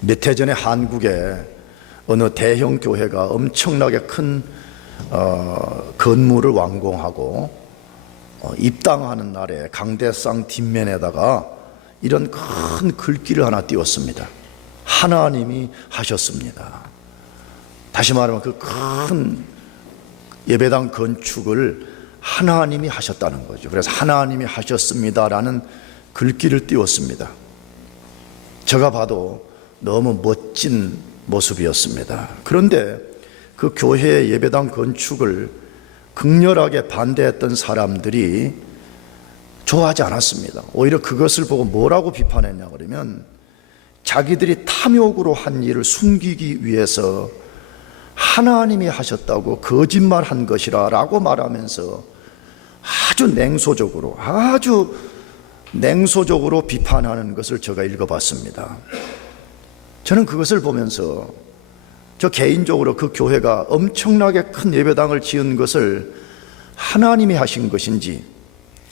몇 해 전에 한국에 어느 대형 교회가 엄청나게 큰 건물을 완공하고 입당하는 날에 강대상 뒷면에다가 이런 큰 글귀를 하나 띄웠습니다. 하나님이 하셨습니다. 다시 말하면 그 큰 예배당 건축을 하나님이 하셨다는 거죠. 그래서 하나님이 하셨습니다라는 글귀를 띄웠습니다. 제가 봐도 너무 멋진 모습이었습니다. 그런데 그 교회 예배당 건축을 극렬하게 반대했던 사람들이 좋아하지 않았습니다. 오히려 그것을 보고 뭐라고 비판했냐 그러면 자기들이 탐욕으로 한 일을 숨기기 위해서 하나님이 하셨다고 거짓말한 것이라 라고 말하면서 아주 냉소적으로 비판하는 것을 제가 읽어봤습니다. 저는 그것을 보면서 저 개인적으로 그 교회가 엄청나게 큰 예배당을 지은 것을 하나님이 하신 것인지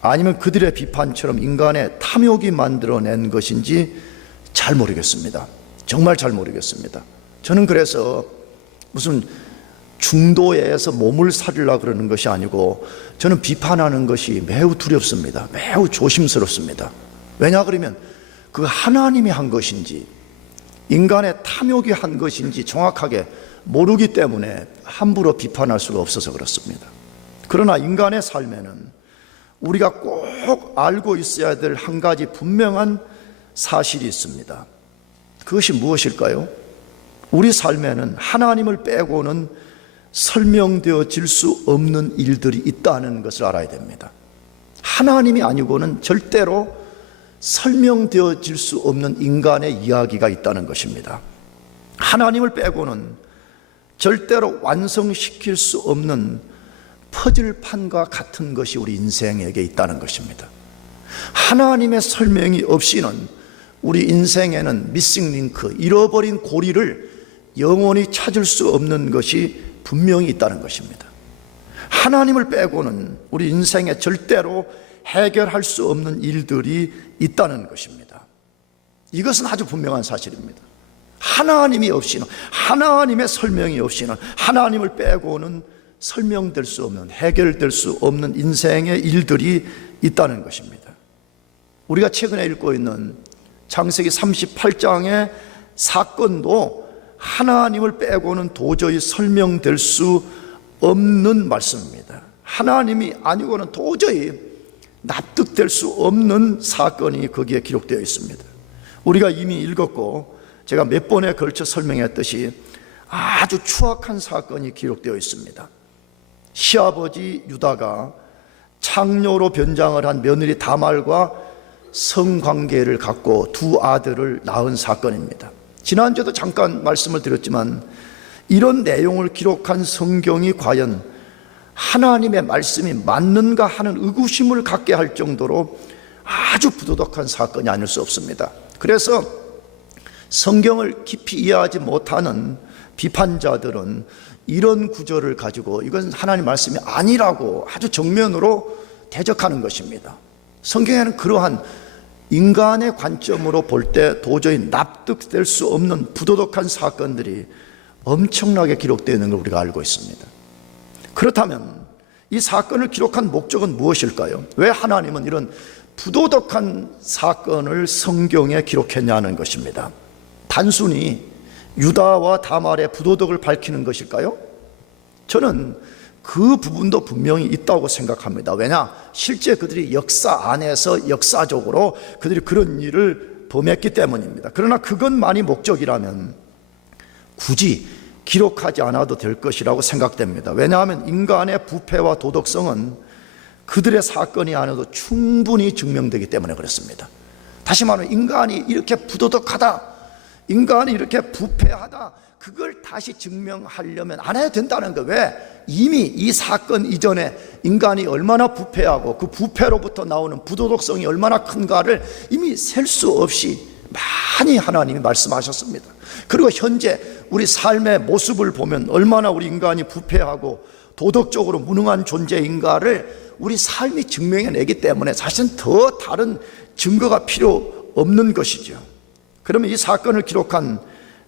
아니면 그들의 비판처럼 인간의 탐욕이 만들어낸 것인지 잘 모르겠습니다. 정말 잘 모르겠습니다. 저는 그래서 무슨 중도에서 몸을 사리려고 그러는 것이 아니고 저는 비판하는 것이 매우 두렵습니다. 매우 조심스럽습니다. 왜냐 그러면 그 하나님이 한 것인지 인간의 탐욕이 한 것인지 정확하게 모르기 때문에 함부로 비판할 수가 없어서 그렇습니다. 그러나 인간의 삶에는 우리가 꼭 알고 있어야 될 한 가지 분명한 사실이 있습니다. 그것이 무엇일까요? 우리 삶에는 하나님을 빼고는 설명되어질 수 없는 일들이 있다는 것을 알아야 됩니다. 하나님이 아니고는 절대로 설명되어질 수 없는 인간의 이야기가 있다는 것입니다. 하나님을 빼고는 절대로 완성시킬 수 없는 퍼즐판과 같은 것이 우리 인생에게 있다는 것입니다. 하나님의 설명이 없이는 우리 인생에는 미싱 링크, 잃어버린 고리를 영원히 찾을 수 없는 것이 분명히 있다는 것입니다. 하나님을 빼고는 우리 인생에 절대로 해결할 수 없는 일들이 있다는 것입니다. 이것은 아주 분명한 사실입니다. 하나님이 없이는, 하나님의 설명이 없이는, 하나님을 빼고는 설명될 수 없는, 해결될 수 없는 인생의 일들이 있다는 것입니다. 우리가 최근에 읽고 있는 창세기 38장의 사건도 하나님을 빼고는 도저히 설명될 수 없는 말씀입니다. 하나님이 아니고는 도저히 납득될 수 없는 사건이 거기에 기록되어 있습니다. 우리가 이미 읽었고 제가 몇 번에 걸쳐 설명했듯이 아주 추악한 사건이 기록되어 있습니다. 시아버지 유다가 창녀로 변장을 한 며느리 다말과 성관계를 갖고 두 아들을 낳은 사건입니다. 지난주에도 잠깐 말씀을 드렸지만 이런 내용을 기록한 성경이 과연 하나님의 말씀이 맞는가 하는 의구심을 갖게 할 정도로 아주 부도덕한 사건이 아닐 수 없습니다. 그래서 성경을 깊이 이해하지 못하는 비판자들은 이런 구절을 가지고 이건 하나님 말씀이 아니라고 아주 정면으로 대적하는 것입니다. 성경에는 그러한 인간의 관점으로 볼 때 도저히 납득될 수 없는 부도덕한 사건들이 엄청나게 기록되어 있는 걸 우리가 알고 있습니다. 그렇다면 이 사건을 기록한 목적은 무엇일까요? 왜 하나님은 이런 부도덕한 사건을 성경에 기록했냐는 것입니다. 단순히 유다와 다말의 부도덕을 밝히는 것일까요? 저는 그 부분도 분명히 있다고 생각합니다. 왜냐? 실제 그들이 역사 안에서 역사적으로 그들이 그런 일을 범했기 때문입니다. 그러나 그것만이 목적이라면 굳이 기록하지 않아도 될 것이라고 생각됩니다. 왜냐하면 인간의 부패와 도덕성은 그들의 사건이 아니어도 충분히 증명되기 때문에 그렇습니다. 다시 말하면 인간이 이렇게 부도덕하다, 인간이 이렇게 부패하다, 그걸 다시 증명하려면 안 해도 된다는 거. 왜? 이미 이 사건 이전에 인간이 얼마나 부패하고 그 부패로부터 나오는 부도덕성이 얼마나 큰가를 이미 셀 수 없이 많이 하나님이 말씀하셨습니다. 그리고 현재 우리 삶의 모습을 보면 얼마나 우리 인간이 부패하고 도덕적으로 무능한 존재인가를 우리 삶이 증명해내기 때문에 사실은 더 다른 증거가 필요 없는 것이죠. 그러면 이 사건을 기록한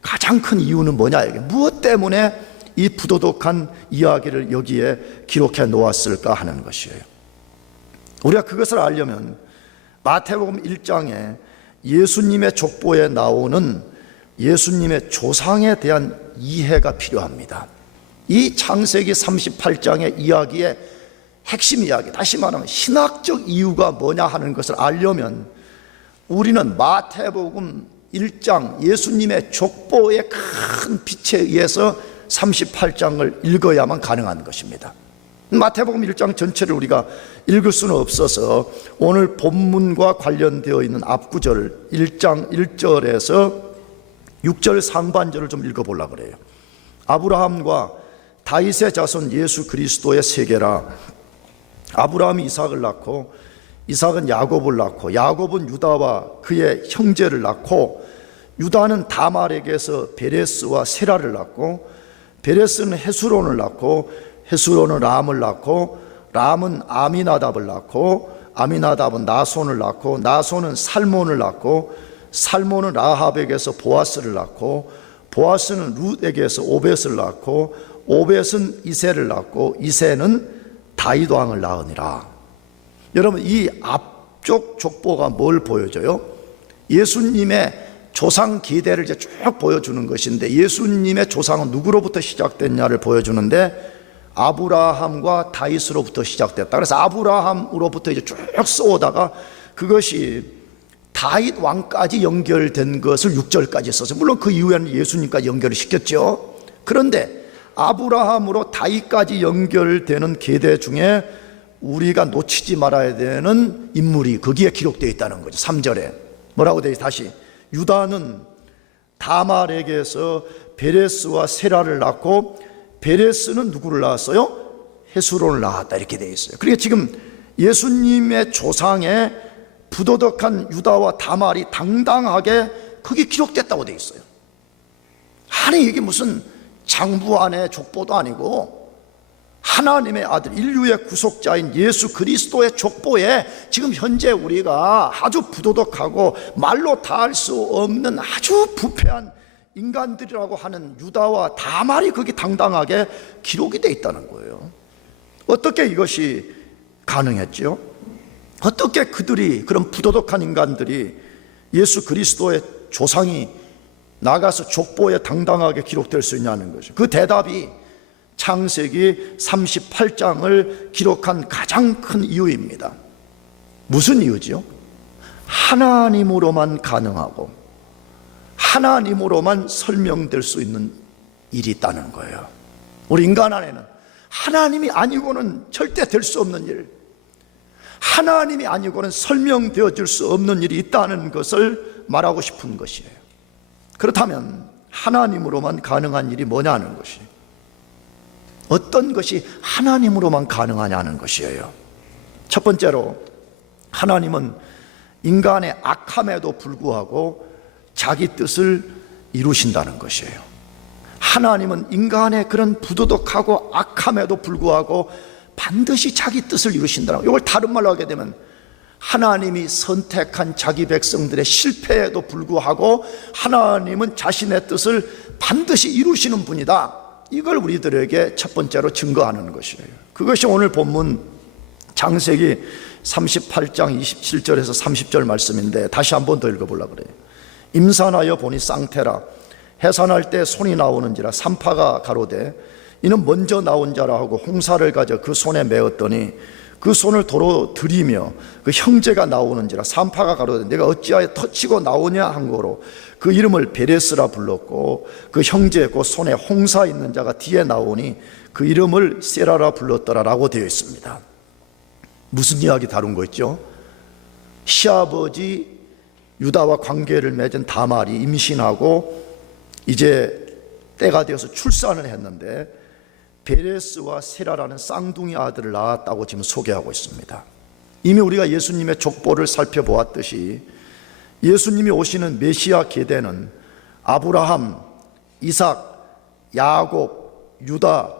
가장 큰 이유는 뭐냐, 이게 무엇 때문에 이 부도덕한 이야기를 여기에 기록해 놓았을까 하는 것이에요. 우리가 그것을 알려면 마태복음 1장에 예수님의 족보에 나오는 예수님의 조상에 대한 이해가 필요합니다. 이 창세기 38장의 이야기의 핵심 이야기, 다시 말하면 신학적 이유가 뭐냐 하는 것을 알려면 우리는 마태복음 1장 예수님의 족보의 큰 빛에 의해서 38장을 읽어야만 가능한 것입니다. 마태복음 1장 전체를 우리가 읽을 수는 없어서 오늘 본문과 관련되어 있는 앞구절 1장 1절에서 6절 상반절을 좀 읽어보려고 그래요. 아브라함과 다윗의 자손 예수 그리스도의 세계라. 아브라함이 이삭을 낳고 이삭은 야곱을 낳고 야곱은 유다와 그의 형제를 낳고 유다는 다말에게서 베레스와 세라를 낳고 베레스는 헤스론을 낳고 헤스론은 람을 낳고 람은 아미나답을 낳고 아미나답은 나손을 낳고 나손은 살몬을 낳고 살몬은 라합에게서 보아스를 낳고 보아스는 룻에게서 오벳을 낳고 오벳은 이새를 낳고 이새는 다윗 왕을 낳으니라. 여러분, 이 앞쪽 족보가 뭘 보여줘요? 예수님의 조상 기대를 이제 쭉 보여주는 것인데 예수님의 조상은 누구로부터 시작됐냐를 보여주는데 아브라함과 다윗으로부터 시작됐다. 그래서 아브라함으로부터 이제 쭉 써오다가 그것이 다윗 왕까지 연결된 것을 6절까지 썼어요. 물론 그 이후에는 예수님까지 연결을 시켰죠. 그런데 아브라함으로 다윗까지 연결되는 계대 중에 우리가 놓치지 말아야 되는 인물이 거기에 기록되어 있다는 거죠. 3절에 뭐라고 되어 있어요? 다시 유다는 다말에게서 베레스와 세라를 낳고 베레스는 누구를 낳았어요? 헤스론을 낳았다, 이렇게 되어 있어요. 그러니까 지금 예수님의 조상의 부도덕한 유다와 다말이 당당하게 거기 기록됐다고 되어 있어요. 아니 이게 무슨 장부안의 족보도 아니고 하나님의 아들 인류의 구속자인 예수 그리스도의 족보에 지금 현재 우리가 아주 부도덕하고 말로 다 할 수 없는 아주 부패한 인간들이라고 하는 유다와 다말이 거기 당당하게 기록이 되어 있다는 거예요. 어떻게 이것이 가능했죠? 어떻게 그들이, 그런 부도덕한 인간들이 예수 그리스도의 조상이 나가서 족보에 당당하게 기록될 수 있냐는 거죠. 그 대답이 창세기 38장을 기록한 가장 큰 이유입니다. 무슨 이유지요? 하나님으로만 가능하고 하나님으로만 설명될 수 있는 일이 있다는 거예요. 우리 인간 안에는 하나님이 아니고는 절대 될 수 없는 일, 하나님이 아니고는 설명되어질 수 없는 일이 있다는 것을 말하고 싶은 것이에요. 그렇다면 하나님으로만 가능한 일이 뭐냐는 것이, 어떤 것이 하나님으로만 가능하냐는 것이에요. 첫 번째로 하나님은 인간의 악함에도 불구하고 자기 뜻을 이루신다는 것이에요. 하나님은 인간의 그런 부도덕하고 악함에도 불구하고 반드시 자기 뜻을 이루신다는 거예요. 이걸 다른 말로 하게 되면 하나님이 선택한 자기 백성들의 실패에도 불구하고 하나님은 자신의 뜻을 반드시 이루시는 분이다. 이걸 우리들에게 첫 번째로 증거하는 것이에요. 그것이 오늘 본문 창세기 38장 27절에서 30절 말씀인데 다시 한 번 더 읽어보려고 그래요. 임산하여 보니 쌍태라, 해산할 때 손이 나오는지라 산파가 가로되 이는 먼저 나온 자라 하고 홍사를 가져 그 손에 메었더니 그 손을 도로 들이며 그 형제가 나오는지라 산파가 가로되 내가 어찌하여 터치고 나오냐 한 거로 그 이름을 베레스라 불렀고 그 형제 곧 손에 홍사 있는 자가 뒤에 나오니 그 이름을 세라라 불렀더라라고 되어 있습니다. 무슨 이야기 다룬 거 있죠? 시아버지 유다와 관계를 맺은 다말이 임신하고 이제 때가 되어서 출산을 했는데 베레스와 세라라는 쌍둥이 아들을 낳았다고 지금 소개하고 있습니다. 이미 우리가 예수님의 족보를 살펴보았듯이 예수님이 오시는 메시아 계대는 아브라함, 이삭, 야곱, 유다,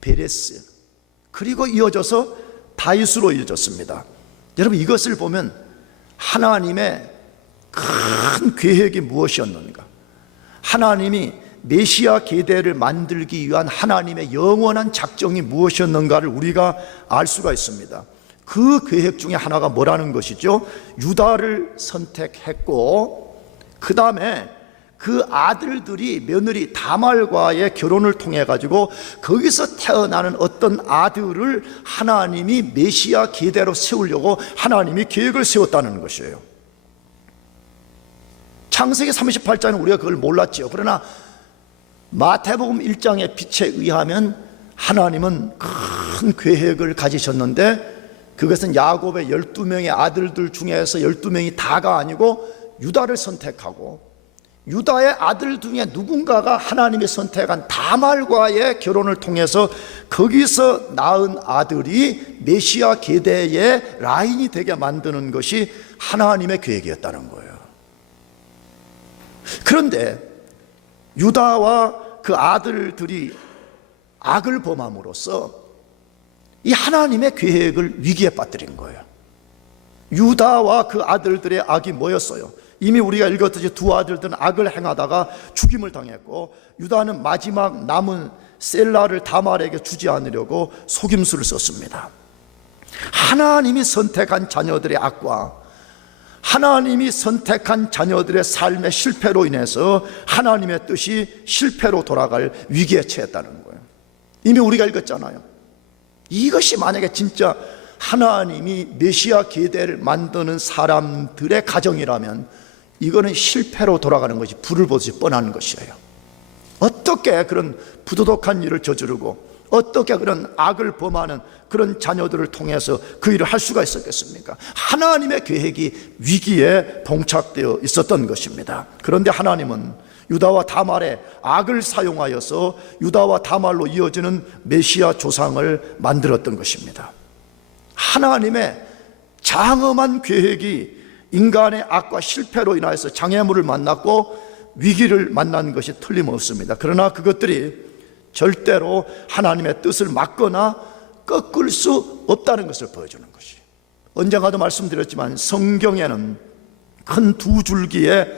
베레스, 그리고 이어져서 다윗으로 이어졌습니다. 여러분, 이것을 보면 하나님의 큰 계획이 무엇이었는가, 하나님이 메시아 계대를 만들기 위한 하나님의 영원한 작정이 무엇이었는가를 우리가 알 수가 있습니다. 그 계획 중에 하나가 뭐라는 것이죠? 유다를 선택했고, 그 다음에 그 아들들이 며느리 다말과의 결혼을 통해 가지고 거기서 태어나는 어떤 아들을 하나님이 메시아 계대로 세우려고 하나님이 계획을 세웠다는 것이에요. 창세기 38장은 우리가 그걸 몰랐죠. 그러나 마태복음 1장의 빛에 의하면 하나님은 큰 계획을 가지셨는데, 그것은 야곱의 12명의 아들들 중에서 12명이 다가 아니고 유다를 선택하고, 유다의 아들 중에 누군가가 하나님이 선택한 다말과의 결혼을 통해서 거기서 낳은 아들이 메시아 계대의 라인이 되게 만드는 것이 하나님의 계획이었다는 거예요. 그런데 유다와 그 아들들이 악을 범함으로써 이 하나님의 계획을 위기에 빠뜨린 거예요. 유다와 그 아들들의 악이 뭐였어요? 이미 우리가 읽었듯이 두 아들들은 악을 행하다가 죽임을 당했고, 유다는 마지막 남은 셀라를 다말에게 주지 않으려고 속임수를 썼습니다. 하나님이 선택한 자녀들의 악과 하나님이 선택한 자녀들의 삶의 실패로 인해서 하나님의 뜻이 실패로 돌아갈 위기에 처했다는 거예요. 이미 우리가 읽었잖아요. 이것이 만약에 진짜 하나님이 메시아 계대를 만드는 사람들의 가정이라면 이거는 실패로 돌아가는 것이 불을 보듯이 뻔한 것이에요. 어떻게 그런 부도덕한 일을 저지르고 어떻게 그런 악을 범하는 그런 자녀들을 통해서 그 일을 할 수가 있었겠습니까? 하나님의 계획이 위기에 봉착되어 있었던 것입니다. 그런데 하나님은 유다와 다말의 악을 사용하여서 유다와 다말로 이어지는 메시아 조상을 만들었던 것입니다. 하나님의 장엄한 계획이 인간의 악과 실패로 인하여서 장애물을 만났고 위기를 만난 것이 틀림없습니다. 그러나 그것들이 절대로 하나님의 뜻을 막거나 꺾을 수 없다는 것을 보여주는 것이, 언젠가도 말씀드렸지만 성경에는 큰 두 줄기의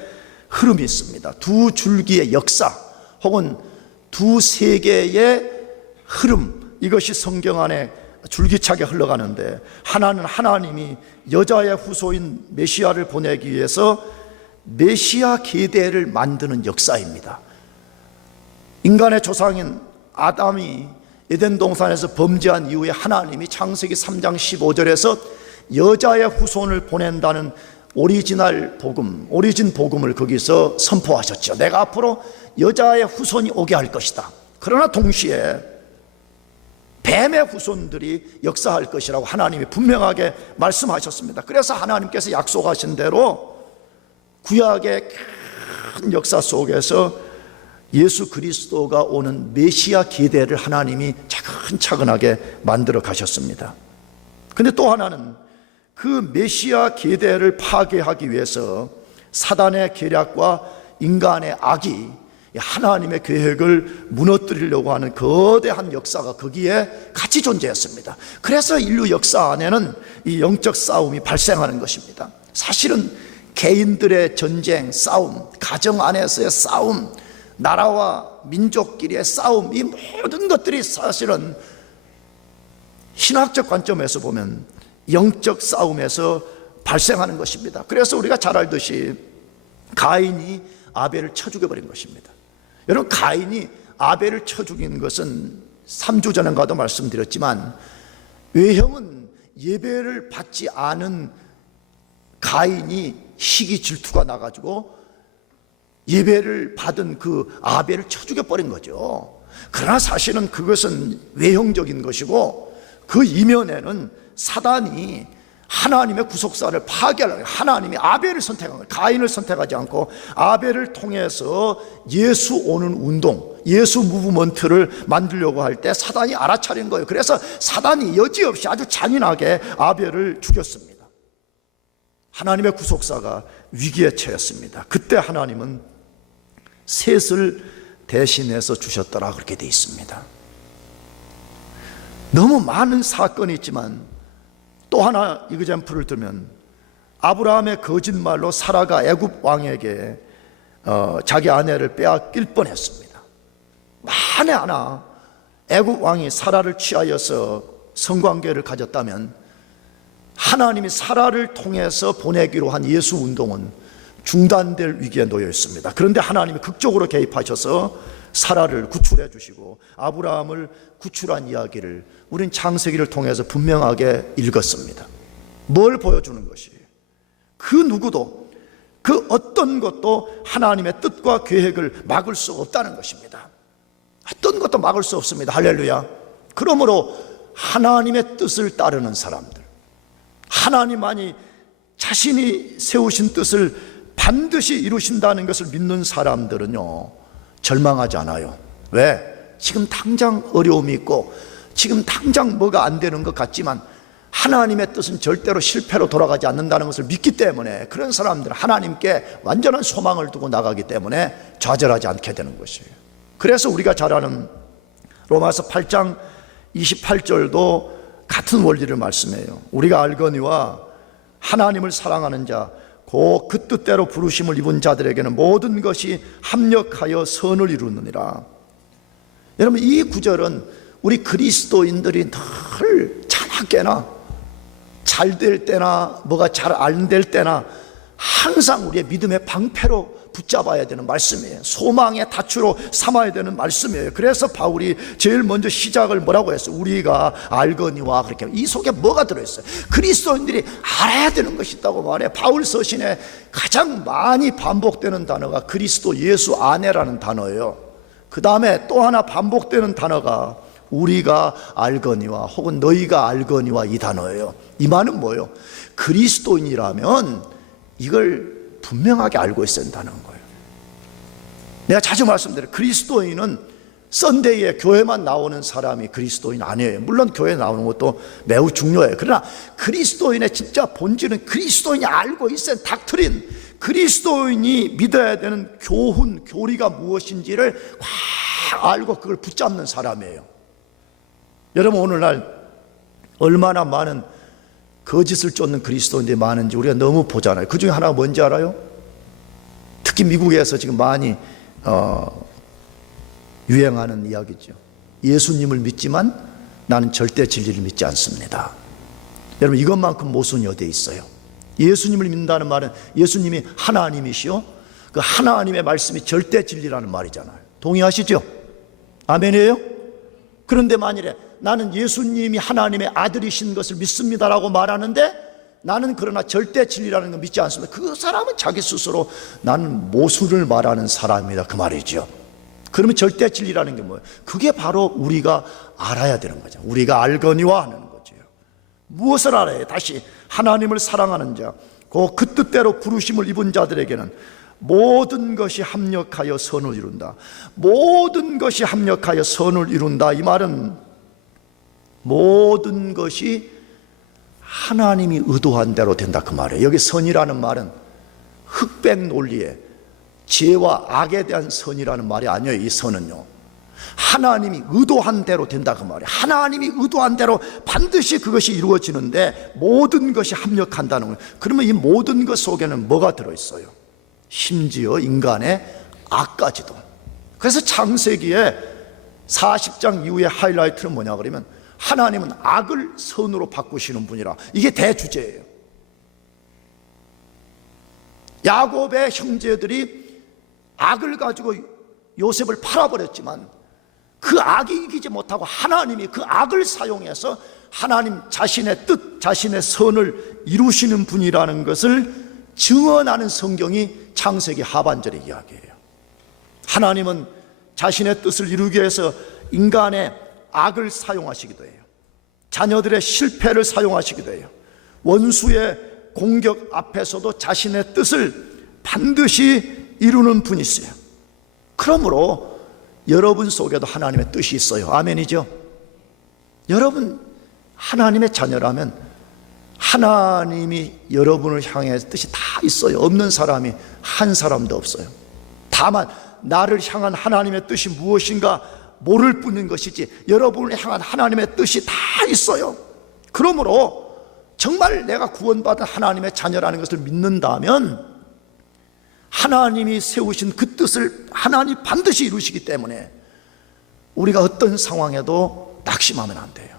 흐름이 있습니다. 두 줄기의 역사 혹은 두 세계의 흐름, 이것이 성경 안에 줄기차게 흘러가는데, 하나는 하나님이 여자의 후손인 메시아를 보내기 위해서 메시아 계대를 만드는 역사입니다. 인간의 조상인 아담이 에덴 동산에서 범죄한 이후에 하나님이 창세기 3장 15절에서 여자의 후손을 보낸다는 오리지널 복음, 오리진 복음을 거기서 선포하셨죠. 내가 앞으로 여자의 후손이 오게 할 것이다. 그러나 동시에 뱀의 후손들이 역사할 것이라고 하나님이 분명하게 말씀하셨습니다. 그래서 하나님께서 약속하신 대로 구약의 큰 역사 속에서 예수 그리스도가 오는 메시아 계대를 하나님이 차근차근하게 만들어 가셨습니다. 근데 또 하나는 그 메시아 계대를 파괴하기 위해서 사단의 계략과 인간의 악이 하나님의 계획을 무너뜨리려고 하는 거대한 역사가 거기에 같이 존재했습니다. 그래서 인류 역사 안에는 이 영적 싸움이 발생하는 것입니다. 사실은 개인들의 전쟁, 싸움, 가정 안에서의 싸움, 나라와 민족끼리의 싸움, 이 모든 것들이 사실은 신학적 관점에서 보면 영적 싸움에서 발생하는 것입니다. 그래서 우리가 잘 알듯이 가인이 아벨을 쳐 죽여버린 것입니다. 여러분, 가인이 아벨을 쳐 죽인 것은 3주 전인가도 말씀드렸지만, 외형은 예배를 받지 않은 가인이 시기 질투가 나가지고 예배를 받은 그 아벨을 쳐 죽여버린 거죠. 그러나 사실은 그것은 외형적인 것이고, 그 이면에는 사단이 하나님의 구속사를 파괴하려고, 하나님이 아벨을 선택한 거예요. 가인을 선택하지 않고 아벨을 통해서 예수 오는 운동, 예수 무브먼트를 만들려고 할 때 사단이 알아차린 거예요. 그래서 사단이 여지없이 아주 잔인하게 아벨을 죽였습니다. 하나님의 구속사가 위기에 처했습니다. 그때 하나님은 셋을 대신해서 주셨더라, 그렇게 되어 있습니다. 너무 많은 사건이 있지만 또 하나 이그젬플을 들면, 아브라함의 거짓말로 사라가 애굽 왕에게 자기 아내를 빼앗길 뻔했습니다. 만에 하나 애굽 왕이 사라를 취하여서 성관계를 가졌다면 하나님이 사라를 통해서 보내기로 한 예수 운동은 중단될 위기에 놓여 있습니다. 그런데 하나님이 극적으로 개입하셔서 사라를 구출해 주시고 아브라함을 구출한 이야기를 우린 창세기를 통해서 분명하게 읽었습니다. 뭘 보여주는 것이에요? 그 누구도, 그 어떤 것도 하나님의 뜻과 계획을 막을 수 없다는 것입니다. 어떤 것도 막을 수 없습니다. 할렐루야. 그러므로 하나님의 뜻을 따르는 사람들, 하나님만이 자신이 세우신 뜻을 반드시 이루신다는 것을 믿는 사람들은요, 절망하지 않아요. 왜? 지금 당장 어려움이 있고 지금 당장 뭐가 안 되는 것 같지만 하나님의 뜻은 절대로 실패로 돌아가지 않는다는 것을 믿기 때문에 그런 사람들은 하나님께 완전한 소망을 두고 나가기 때문에 좌절하지 않게 되는 것이에요. 그래서 우리가 잘 아는 로마서 8장 28절도 같은 원리를 말씀해요. 우리가 알거니와 하나님을 사랑하는 자 곧 그 뜻대로 부르심을 입은 자들에게는 모든 것이 합력하여 선을 이루느니라. 여러분, 이 구절은 우리 그리스도인들이 늘 자나깨나 잘 될 때나 뭐가 잘 안 될 때나 항상 우리의 믿음의 방패로 붙잡아야 되는 말씀이에요. 소망의 다추로 삼아야 되는 말씀이에요. 그래서 바울이 제일 먼저 시작을 뭐라고 했어요? 우리가 알거니와. 그렇게 이 속에 뭐가 들어있어요? 그리스도인들이 알아야 되는 것이 있다고 말해요. 바울 서신에 가장 많이 반복되는 단어가 그리스도 예수 안에라는 단어예요. 그 다음에 또 하나 반복되는 단어가 우리가 알거니와 혹은 너희가 알거니와 이 단어예요. 이 말은 뭐예요? 그리스도인이라면 이걸 분명하게 알고 있어야 한다는 거예요. 내가 자주 말씀드려요. 그리스도인은 썬데이에 교회만 나오는 사람이 그리스도인 아니에요. 물론 교회에 나오는 것도 매우 중요해요. 그러나 그리스도인의 진짜 본질은 그리스도인이 알고 있어야 닥트린, 그리스도인이 믿어야 되는 교훈, 교리가 무엇인지를 확 알고 그걸 붙잡는 사람이에요. 여러분, 오늘날 얼마나 많은 거짓을 쫓는 그리스도인들이 많은지 우리가 너무 보잖아요. 그 중에 하나가 뭔지 알아요? 특히 미국에서 지금 많이 유행하는 이야기죠. 예수님을 믿지만 나는 절대 진리를 믿지 않습니다. 여러분, 이것만큼 모순이 어디에 있어요? 예수님을 믿는다는 말은 예수님이 하나님이시오, 그 하나님의 말씀이 절대 진리라는 말이잖아요. 동의하시죠? 아멘이에요? 그런데 만일에 나는 예수님이 하나님의 아들이신 것을 믿습니다라고 말하는데 나는 그러나 절대 진리라는 걸 믿지 않습니다. 그 사람은 자기 스스로 나는 모순을 말하는 사람이다, 그 말이죠. 그러면 절대 진리라는 게 뭐예요? 그게 바로 우리가 알아야 되는 거죠. 우리가 알거니와 하는 거죠. 무엇을 알아요? 다시 하나님을 사랑하는 자, 그 뜻대로 부르심을 입은 자들에게는 모든 것이 합력하여 선을 이룬다. 모든 것이 합력하여 선을 이룬다. 이 말은 모든 것이 하나님이 의도한 대로 된다, 그 말이에요. 여기 선이라는 말은 흑백 논리에 죄와 악에 대한 선이라는 말이 아니에요. 이 선은요, 하나님이 의도한 대로 된다, 그 말이에요. 하나님이 의도한 대로 반드시 그것이 이루어지는데 모든 것이 합력한다는 거예요. 그러면 이 모든 것 속에는 뭐가 들어있어요? 심지어 인간의 악까지도. 그래서 창세기에 40장 이후의 하이라이트는 뭐냐 그러면 하나님은 악을 선으로 바꾸시는 분이라. 이게 대주제예요. 야곱의 형제들이 악을 가지고 요셉을 팔아버렸지만 그 악이 이기지 못하고 하나님이 그 악을 사용해서 하나님 자신의 뜻, 자신의 선을 이루시는 분이라는 것을 증언하는 성경이 창세기 하반절의 이야기예요. 하나님은 자신의 뜻을 이루기 위해서 인간의 악을 사용하시기도 해요. 자녀들의 실패를 사용하시기도 해요. 원수의 공격 앞에서도 자신의 뜻을 반드시 이루는 분이세요. 그러므로 여러분 속에도 하나님의 뜻이 있어요. 아멘이죠? 여러분 하나님의 자녀라면 하나님이 여러분을 향해 뜻이 다 있어요. 없는 사람이 한 사람도 없어요. 다만 나를 향한 하나님의 뜻이 무엇인가 모를 뿐인 것이지 여러분을 향한 하나님의 뜻이 다 있어요. 그러므로 정말 내가 구원받은 하나님의 자녀라는 것을 믿는다면 하나님이 세우신 그 뜻을 하나님 반드시 이루시기 때문에 우리가 어떤 상황에도 낙심하면 안 돼요.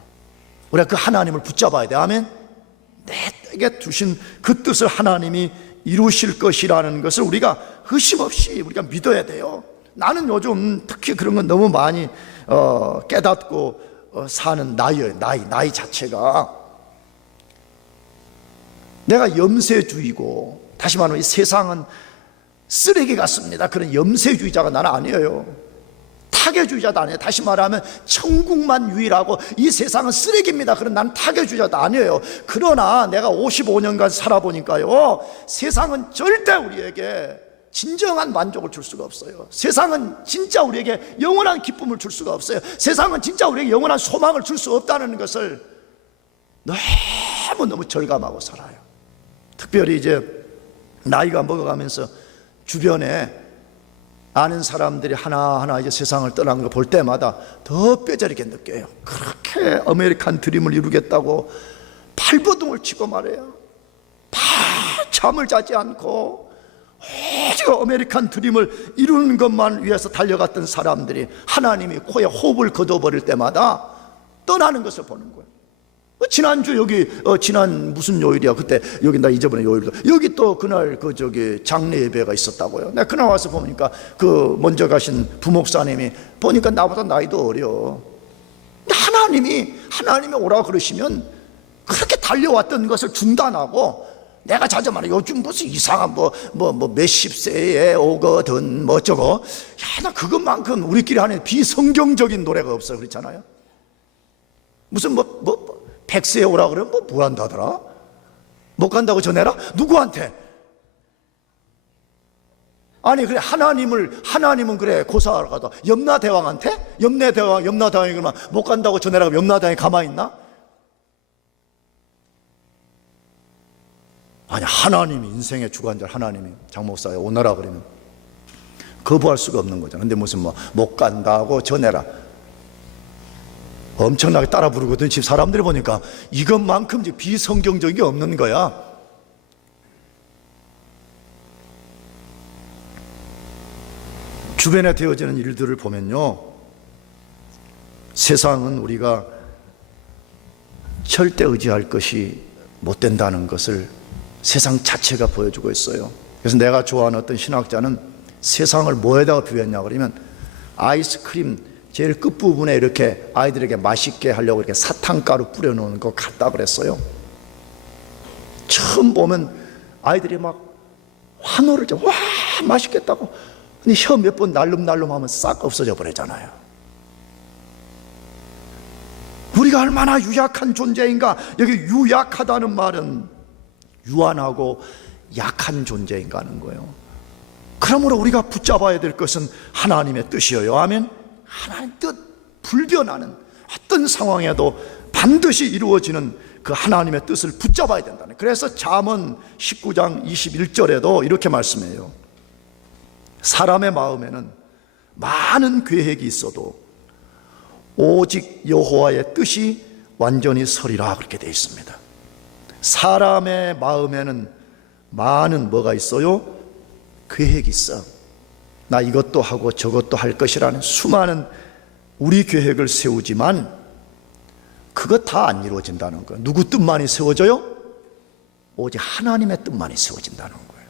우리가 그 하나님을 붙잡아야 돼. 아멘. 내게 두신 그 뜻을 하나님이 이루실 것이라는 것을 우리가 의심 없이 우리가 믿어야 돼요. 나는 요즘 특히 그런 건 너무 많이 깨닫고 사는 나이예요. 나이 자체가 내가 염세주의고, 다시 말하면 이 세상은 쓰레기 같습니다. 그런 염세주의자가 나는 아니에요. 타계주의자도 아니에요. 다시 말하면 천국만 유일하고 이 세상은 쓰레기입니다. 그런 나는 타계주의자도 아니에요. 그러나 내가 55년간 살아보니까요, 세상은 절대 우리에게 진정한 만족을 줄 수가 없어요. 세상은 진짜 우리에게 영원한 기쁨을 줄 수가 없어요. 세상은 진짜 우리에게 영원한 소망을 줄 수 없다는 것을 너무너무 절감하고 살아요. 특별히 이제 나이가 먹어가면서 주변에 아는 사람들이 하나하나 이제 세상을 떠난 거 볼 때마다 더 뼈저리게 느껴요. 그렇게 아메리칸 드림을 이루겠다고 발버둥을 치고 말해요. 잠을 자지 않고 오직 아메리칸 드림을 이루는 것만 위해서 달려갔던 사람들이 하나님이 코에 호흡을 거둬버릴 때마다 떠나는 것을 보는 거예요. 지난주 여기 지난 무슨 요일이야? 그때 여기 나 잊어버린 요일도 여기 또 그날 그 저기 장례 예배가 있었다고요. 내가 그날 와서 보니까 그 먼저 가신 부목사님이 보니까 나보다 나이도 어려. 하나님이 오라 그러시면 그렇게 달려왔던 것을 중단하고, 내가 자주 말해 요즘 무슨 이상한 뭐 몇십 세에 오거든 뭐 저거, 야, 나 그것만큼 우리끼리 하는 비성경적인 노래가 없어. 그렇잖아요. 무슨 100세에 오라 그러면 뭐 한다더라? 못 간다고 전해라? 누구한테? 아니 그래 하나님은 그래 고사하러 가도 염라대왕한테? 염라대왕이 그러면 못 간다고 전해라 그러면 염라대왕이 가만히 있나? 아니 하나님이 인생의 주관자 하나님이 장목사에 오너라 그러면 거부할 수가 없는 거잖아. 근데 무슨 못 간다고 전해라 엄청나게 따라 부르거든. 집 사람들이 보니까 이것만큼 비성경적인 게 없는 거야. 주변에 되어지는 일들을 보면요, 세상은 우리가 절대 의지할 것이 못 된다는 것을 세상 자체가 보여주고 있어요. 그래서 내가 좋아하는 어떤 신학자는 세상을 뭐에다가 비유했냐 그러면 아이스크림 제일 끝부분에 이렇게 아이들에게 맛있게 하려고 이렇게 사탕가루 뿌려놓은 거 같다 그랬어요. 처음 보면 아이들이 막 환호를 와 맛있겠다고. 근데 혀 몇 번 날름날름 하면 싹 없어져 버리잖아요. 우리가 얼마나 유약한 존재인가. 여기 유약하다는 말은 유한하고 약한 존재인가 하는 거예요. 그러므로 우리가 붙잡아야 될 것은 하나님의 뜻이에요. 아멘. 하나님 뜻 불변하는 어떤 상황에도 반드시 이루어지는 그 하나님의 뜻을 붙잡아야 된다는. 그래서 잠언 19장 21절에도 이렇게 말씀해요. 사람의 마음에는 많은 계획이 있어도 오직 여호와의 뜻이 완전히 서리라 그렇게 되어 있습니다. 사람의 마음에는 많은 뭐가 있어요? 계획이 있어. 나 이것도 하고 저것도 할 것이라는 수많은 우리 계획을 세우지만 그것 다 안 이루어진다는 거예요. 누구 뜻만이 세워져요? 오직 하나님의 뜻만이 세워진다는 거예요.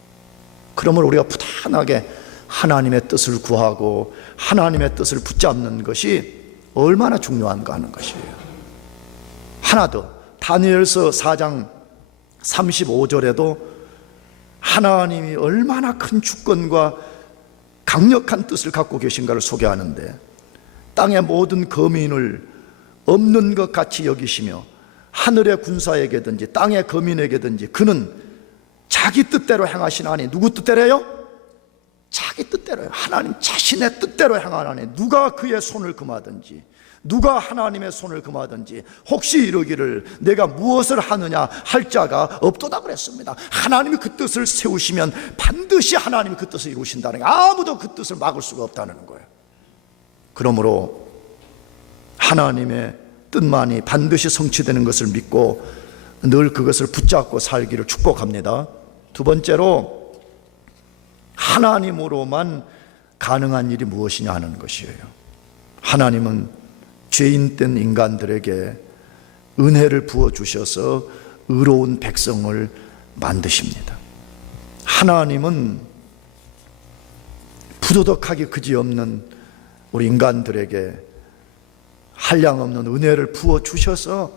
그러므로 우리가 부단하게 하나님의 뜻을 구하고 하나님의 뜻을 붙잡는 것이 얼마나 중요한가 하는 것이에요. 하나 더, 다니엘서 4장 35절에도 하나님이 얼마나 큰 주권과 강력한 뜻을 갖고 계신가를 소개하는데, 땅의 모든 거민을 없는 것 같이 여기시며 하늘의 군사에게든지 땅의 거민에게든지 그는 자기 뜻대로 행하시나니. 누구 뜻대로요? 자기 뜻대로요. 하나님 자신의 뜻대로 행하나니 누가 그의 손을 금하든지 누가 하나님의 손을 금하든지 혹시 이르기를 내가 무엇을 하느냐 할 자가 없도다 그랬습니다. 하나님이 그 뜻을 세우시면 반드시 하나님이 그 뜻을 이루신다는 거예요. 아무도 그 뜻을 막을 수가 없다는 거예요. 그러므로 하나님의 뜻만이 반드시 성취되는 것을 믿고 늘 그것을 붙잡고 살기를 축복합니다. 두 번째로 하나님으로만 가능한 일이 무엇이냐 하는 것이에요. 하나님은 죄인된 인간들에게 은혜를 부어주셔서 의로운 백성을 만드십니다. 하나님은 부도덕하기 그지없는 우리 인간들에게 한량없는 은혜를 부어주셔서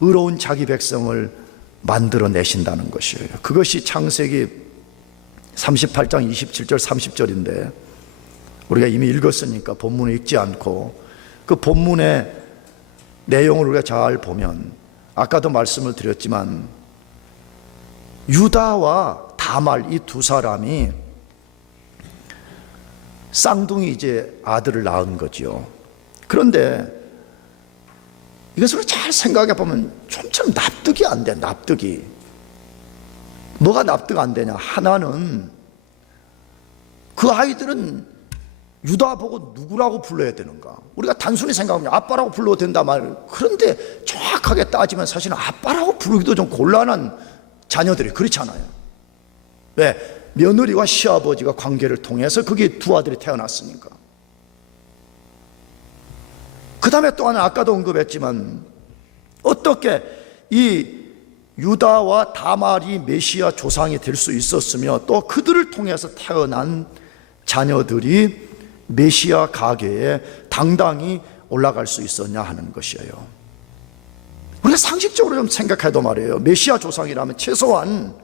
의로운 자기 백성을 만들어내신다는 것이에요. 그것이 창세기 38장 27절 30절인데 우리가 이미 읽었으니까 본문을 읽지 않고 그 본문의 내용을 우리가 잘 보면 아까도 말씀을 드렸지만 유다와 다말 이 두 사람이 쌍둥이 이제 아들을 낳은 거죠. 그런데 이것을 잘 생각해 보면 좀처럼 납득이 안 돼. 납득이 뭐가 납득 안 되냐? 하나는 그 아이들은 유다 보고 누구라고 불러야 되는가? 우리가 단순히 생각하면 아빠라고 불러도 된다 말. 그런데 정확하게 따지면 사실은 아빠라고 부르기도 좀 곤란한 자녀들이 그렇잖아요. 왜? 며느리와 시아버지가 관계를 통해서 그게 두 아들이 태어났으니까. 그 다음에 또 하나 아까도 언급했지만 어떻게 이 유다와 다말이 메시아 조상이 될 수 있었으며 또 그들을 통해서 태어난 자녀들이 메시아 가계에 당당히 올라갈 수 있었냐 하는 것이에요. 우리가 상식적으로 좀 생각해도 말이에요. 메시아 조상이라면 최소한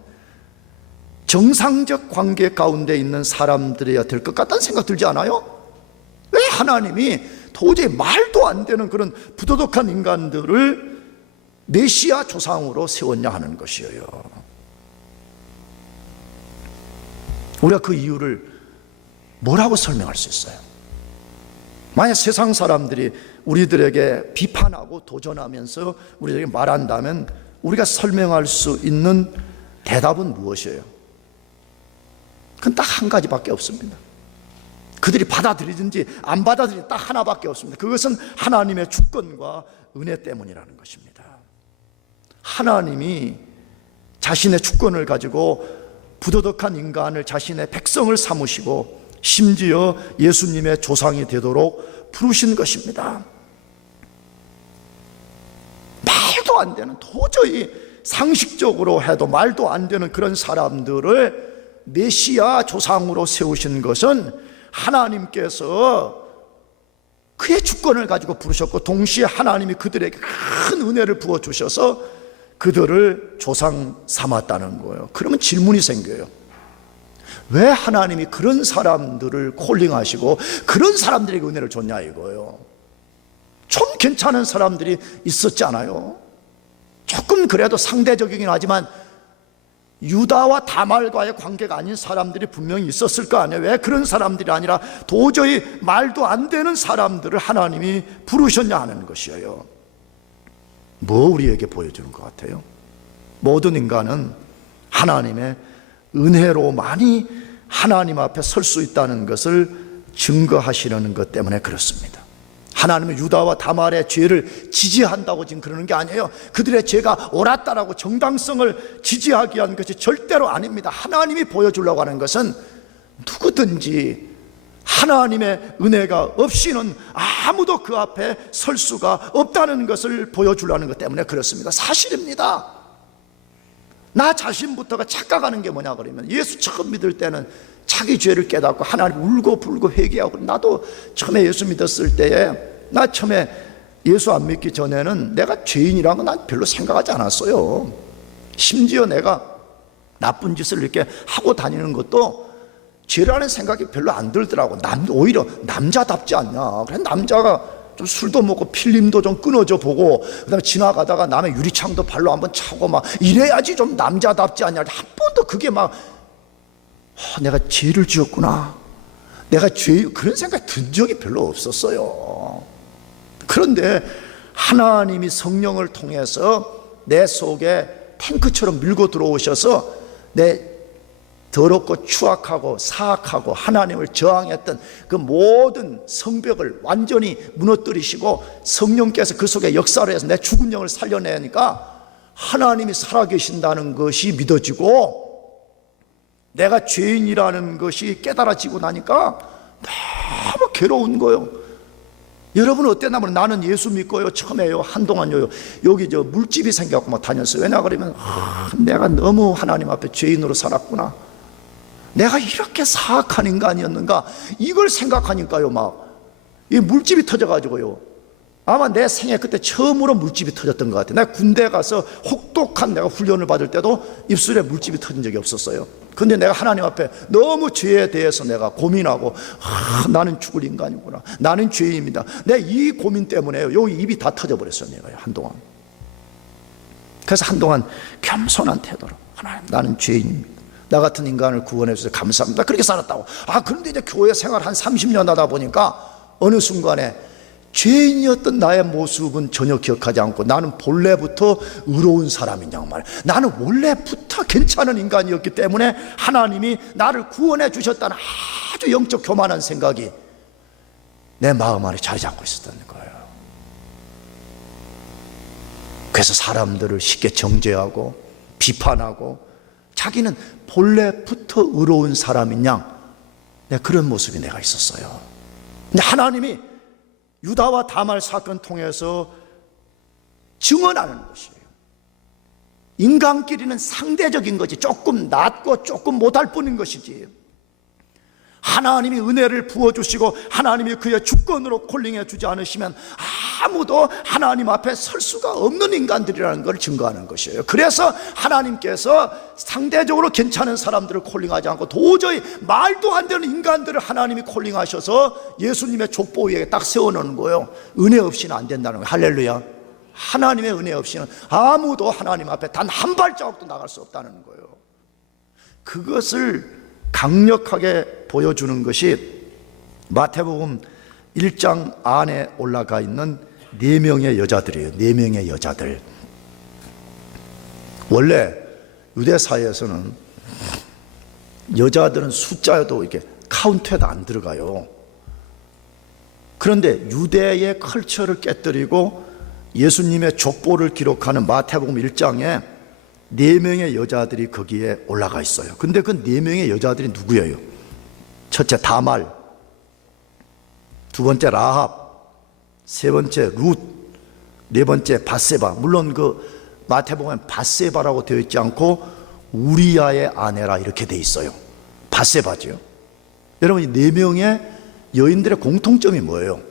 정상적 관계 가운데 있는 사람들이어야 될 것 같다는 생각 들지 않아요? 왜 하나님이 도저히 말도 안 되는 그런 부도덕한 인간들을 메시아 조상으로 세웠냐 하는 것이에요. 우리가 그 이유를 뭐라고 설명할 수 있어요? 만약 세상 사람들이 우리들에게 비판하고 도전하면서 우리에게 말한다면 우리가 설명할 수 있는 대답은 무엇이에요? 그건 딱 한 가지밖에 없습니다. 그들이 받아들이든지 안 받아들이든지 딱 하나밖에 없습니다. 그것은 하나님의 주권과 은혜 때문이라는 것입니다. 하나님이 자신의 주권을 가지고 부도덕한 인간을 자신의 백성을 삼으시고 심지어 예수님의 조상이 되도록 부르신 것입니다. 말도 안 되는, 도저히 상식적으로 해도 말도 안 되는 그런 사람들을 메시아 조상으로 세우신 것은 하나님께서 그의 주권을 가지고 부르셨고 동시에 하나님이 그들에게 큰 은혜를 부어주셔서 그들을 조상 삼았다는 거예요. 그러면 질문이 생겨요. 왜 하나님이 그런 사람들을 콜링하시고 그런 사람들에게 은혜를 줬냐 이거예요. 좀 괜찮은 사람들이 있었지 않아요? 조금 그래도 상대적이긴 하지만 유다와 다말과의 관계가 아닌 사람들이 분명히 있었을 거 아니에요. 왜 그런 사람들이 아니라 도저히 말도 안 되는 사람들을 하나님이 부르셨냐 하는 것이에요. 뭐 우리에게 보여주는 것 같아요? 모든 인간은 하나님의 은혜로만이 하나님 앞에 설 수 있다는 것을 증거하시려는 것 때문에 그렇습니다. 하나님은 유다와 다말의 죄를 지지한다고 지금 그러는 게 아니에요. 그들의 죄가 옳았다라고 정당성을 지지하기 위한 것이 절대로 아닙니다. 하나님이 보여주려고 하는 것은 누구든지 하나님의 은혜가 없이는 아무도 그 앞에 설 수가 없다는 것을 보여주려는 것 때문에 그렇습니다. 사실입니다. 나 자신부터가 착각하는 게 뭐냐 그러면 예수 처음 믿을 때는 자기 죄를 깨닫고 하나님 울고 불고 회개하고, 나도 처음에 예수 믿었을 때에 나 처음에 예수 안 믿기 전에는 내가 죄인이라는 건 난 별로 생각하지 않았어요. 심지어 내가 나쁜 짓을 이렇게 하고 다니는 것도 죄라는 생각이 별로 안 들더라고. 오히려 남자답지 않냐. 그래 남자가 좀 술도 먹고 필름도 좀 끊어져 보고 그다음에 지나가다가 남의 유리창도 발로 한번 차고 막 이래야지 좀 남자답지 않냐. 한 번도 그게 막 내가 죄를 지었구나, 내가 그런 생각이 든 적이 별로 없었어요. 그런데 하나님이 성령을 통해서 내 속에 탱크처럼 밀고 들어오셔서 내 더럽고 추악하고 사악하고 하나님을 저항했던 그 모든 성벽을 완전히 무너뜨리시고 성령께서 그 속에 역사를 해서 내 죽은 영을 살려내니까 하나님이 살아계신다는 것이 믿어지고 내가 죄인이라는 것이 깨달아지고 나니까 너무 괴로운 거예요. 여러분 어땠나면 나는 예수 믿고요 처음에요 한동안요 여기 저 물집이 생겨갖고 막 다녔어요. 왜냐 그러면 내가 너무 하나님 앞에 죄인으로 살았구나, 내가 이렇게 사악한 인간이었는가, 이걸 생각하니까요 막 이 물집이 터져가지고요, 아마 내 생애 그때 처음으로 물집이 터졌던 것 같아요. 내가 군대 가서 혹독한 내가 훈련을 받을 때도 입술에 물집이 터진 적이 없었어요. 근데 내가 하나님 앞에 너무 죄에 대해서 내가 고민하고 나는 죽을 인간이구나, 나는 죄인입니다, 내 이 고민 때문에요 여기 입이 다 터져버렸어요 내가 한동안. 그래서 한동안 겸손한 태도로 하나님 나는 죄인입니다, 나 같은 인간을 구원해 주셔서 감사합니다, 그렇게 살았다고. 그런데 이제 교회 생활 한 30년 하다 보니까 어느 순간에 죄인이었던 나의 모습은 전혀 기억하지 않고 나는 본래부터 의로운 사람인 양말, 나는 원래부터 괜찮은 인간이었기 때문에 하나님이 나를 구원해 주셨다는 아주 영적 교만한 생각이 내 마음 안에 자리 잡고 있었다는 거예요. 그래서 사람들을 쉽게 정죄하고 비판하고 자기는 본래부터 의로운 사람인 양, 그런 모습이 내가 있었어요. 근데 하나님이 유다와 다말 사건 통해서 증언하는 것이에요. 인간끼리는 상대적인 거지, 조금 낫고 조금 못할 뿐인 것이지, 하나님이 은혜를 부어주시고 하나님이 그의 주권으로 콜링해 주지 않으시면 아무도 하나님 앞에 설 수가 없는 인간들이라는 걸 증거하는 것이에요. 그래서 하나님께서 상대적으로 괜찮은 사람들을 콜링하지 않고 도저히 말도 안 되는 인간들을 하나님이 콜링하셔서 예수님의 족보 위에 딱 세워놓는 거예요. 은혜 없이는 안 된다는 거예요. 할렐루야. 하나님의 은혜 없이는 아무도 하나님 앞에 단 한 발자국도 나갈 수 없다는 거예요. 그것을 강력하게 보여주는 것이 마태복음 1장 안에 올라가 있는 4명의 여자들이에요. 4명의 여자들. 원래 유대사회에서는 여자들은 숫자여도 이렇게 카운트에도 안 들어가요. 그런데 유대의 컬처를 깨뜨리고 예수님의 족보를 기록하는 마태복음 1장에 4명의 여자들이 거기에 올라가 있어요. 근데 그 4명의 여자들이 누구예요? 첫째 다말, 두 번째 라합, 세 번째 룻, 네 번째 바세바. 물론 그 마태복음에 바세바라고 되어 있지 않고 우리아의 아내라 이렇게 되어 있어요. 바세바죠. 여러분, 이 4명의 여인들의 공통점이 뭐예요?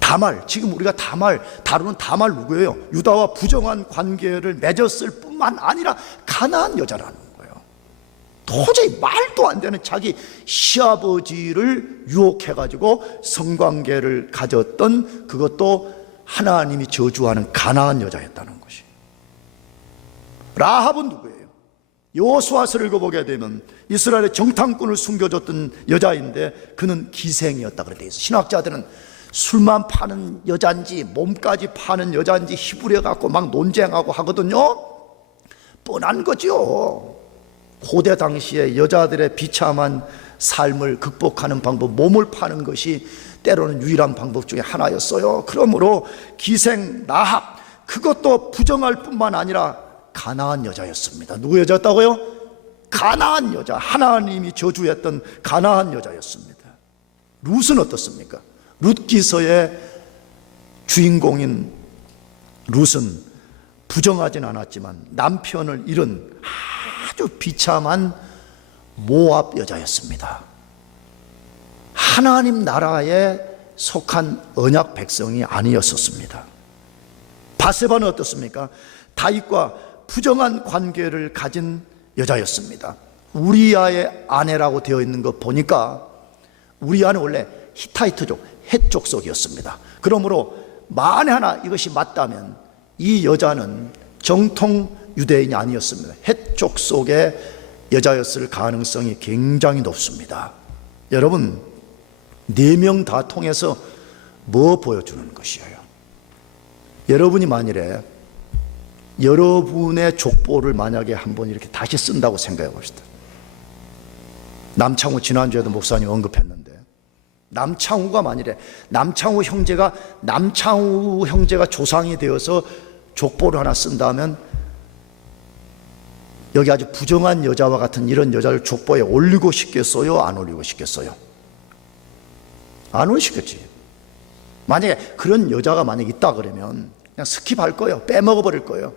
다말, 지금 우리가 다루는 다말 누구예요? 유다와 부정한 관계를 맺었을 뿐만 아니라 가나안 여자라는 거예요. 도저히 말도 안 되는 자기 시아버지를 유혹해가지고 성관계를 가졌던, 그것도 하나님이 저주하는 가나안 여자였다는 것이. 라합은 누구예요? 여호수아서를 읽어보게 되면 이스라엘의 정탐꾼을 숨겨줬던 여자인데 그는 기생이었다 그래 돼 있어요. 신학자들은 술만 파는 여잔지 몸까지 파는 여잔지 희부려 갖고 막 논쟁하고 하거든요. 뻔한 거죠. 고대 당시에 여자들의 비참한 삶을 극복하는 방법, 몸을 파는 것이 때로는 유일한 방법 중에 하나였어요. 그러므로 기생 라합, 그것도 부정할 뿐만 아니라 가나안 여자였습니다. 누구 여자였다고요? 가나안 여자, 하나님이 저주했던 가나안 여자였습니다. 룻은 어떻습니까? 룻기서의 주인공인 룻은 부정하진 않았지만 남편을 잃은 아주 비참한 모압 여자였습니다. 하나님 나라에 속한 언약 백성이 아니었었습니다. 바세바는 어떻습니까? 다윗과 부정한 관계를 가진 여자였습니다. 우리아의 아내라고 되어 있는 거 보니까 우리아는 원래 히타이트족, 헷 족속이었습니다. 그러므로 만에 하나 이것이 맞다면 이 여자는 정통 유대인이 아니었습니다. 헷 족속의 여자였을 가능성이 굉장히 높습니다. 여러분, 4명 다 통해서 뭐 보여주는 것이에요? 여러분이 만일에 여러분의 족보를 만약에 한번 이렇게 다시 쓴다고 생각해 봅시다. 남창우 지난주에도 목사님 언급했는데, 남창우가 만일에 남창우 형제가 조상이 되어서 족보를 하나 쓴다면 여기 아주 부정한 여자와 같은 이런 여자를 족보에 올리고 싶겠어요? 안 올리고 싶겠어요? 안 올리시겠지. 만약에 그런 여자가 만약에 있다 그러면 그냥 스킵할 거예요. 빼먹어 버릴 거예요.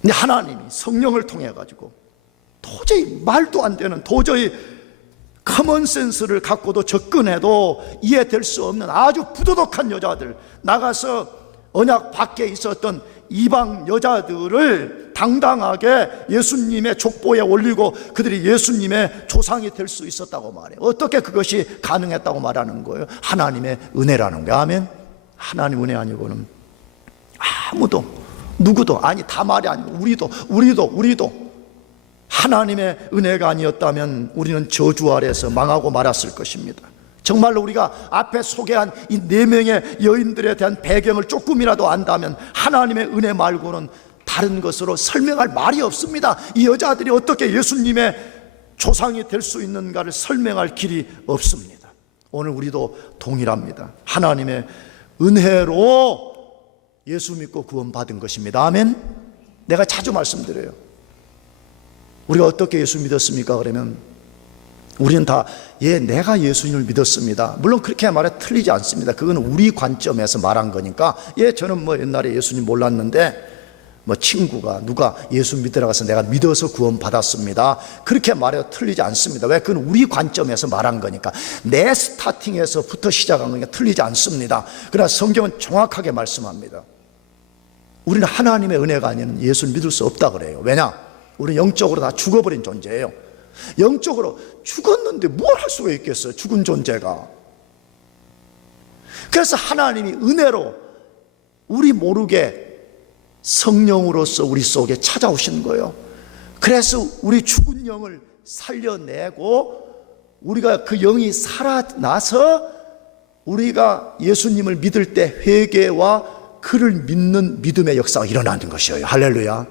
근데 하나님이 성령을 통해 가지고 도저히 말도 안 되는, 도저히 커먼센스를 갖고도 접근해도 이해될 수 없는 아주 부도덕한 여자들, 나가서 언약 밖에 있었던 이방 여자들을 당당하게 예수님의 족보에 올리고 그들이 예수님의 조상이 될 수 있었다고 말해요. 어떻게 그것이 가능했다고 말하는 거예요? 하나님의 은혜라는 거예요. 아멘. 하나님 은혜 아니고는 아무도, 누구도, 아니 다 말이 아니고 우리도 하나님의 은혜가 아니었다면 우리는 저주 아래에서 망하고 말았을 것입니다. 정말로 우리가 앞에 소개한 이 4명의 여인들에 대한 배경을 조금이라도 안다면 하나님의 은혜 말고는 다른 것으로 설명할 말이 없습니다. 이 여자들이 어떻게 예수님의 조상이 될 수 있는가를 설명할 길이 없습니다. 오늘 우리도 동일합니다. 하나님의 은혜로 예수 믿고 구원받은 것입니다. 아멘. 내가 자주 말씀드려요. 우리가 어떻게 예수 믿었습니까? 그러면 우리는 다 내가 예수님을 믿었습니다. 물론 그렇게 말해 틀리지 않습니다. 그건 우리 관점에서 말한 거니까 저는 옛날에 예수님 몰랐는데 친구가 누가 예수 믿으러 가서 내가 믿어서 구원 받았습니다. 그렇게 말해도 틀리지 않습니다. 왜? 그건 우리 관점에서 말한 거니까. 내 스타팅에서부터 시작한 거니까 틀리지 않습니다. 그러나 성경은 정확하게 말씀합니다. 우리는 하나님의 은혜가 아니면 예수를 믿을 수 없다 그래요. 왜냐? 우리는 영적으로 다 죽어버린 존재예요. 영적으로 죽었는데 뭘 할 수가 있겠어요? 죽은 존재가. 그래서 하나님이 은혜로 우리 모르게 성령으로서 우리 속에 찾아오신 거예요. 그래서 우리 죽은 영을 살려내고 우리가 그 영이 살아나서 우리가 예수님을 믿을 때 회개와 그를 믿는 믿음의 역사가 일어나는 것이에요. 할렐루야.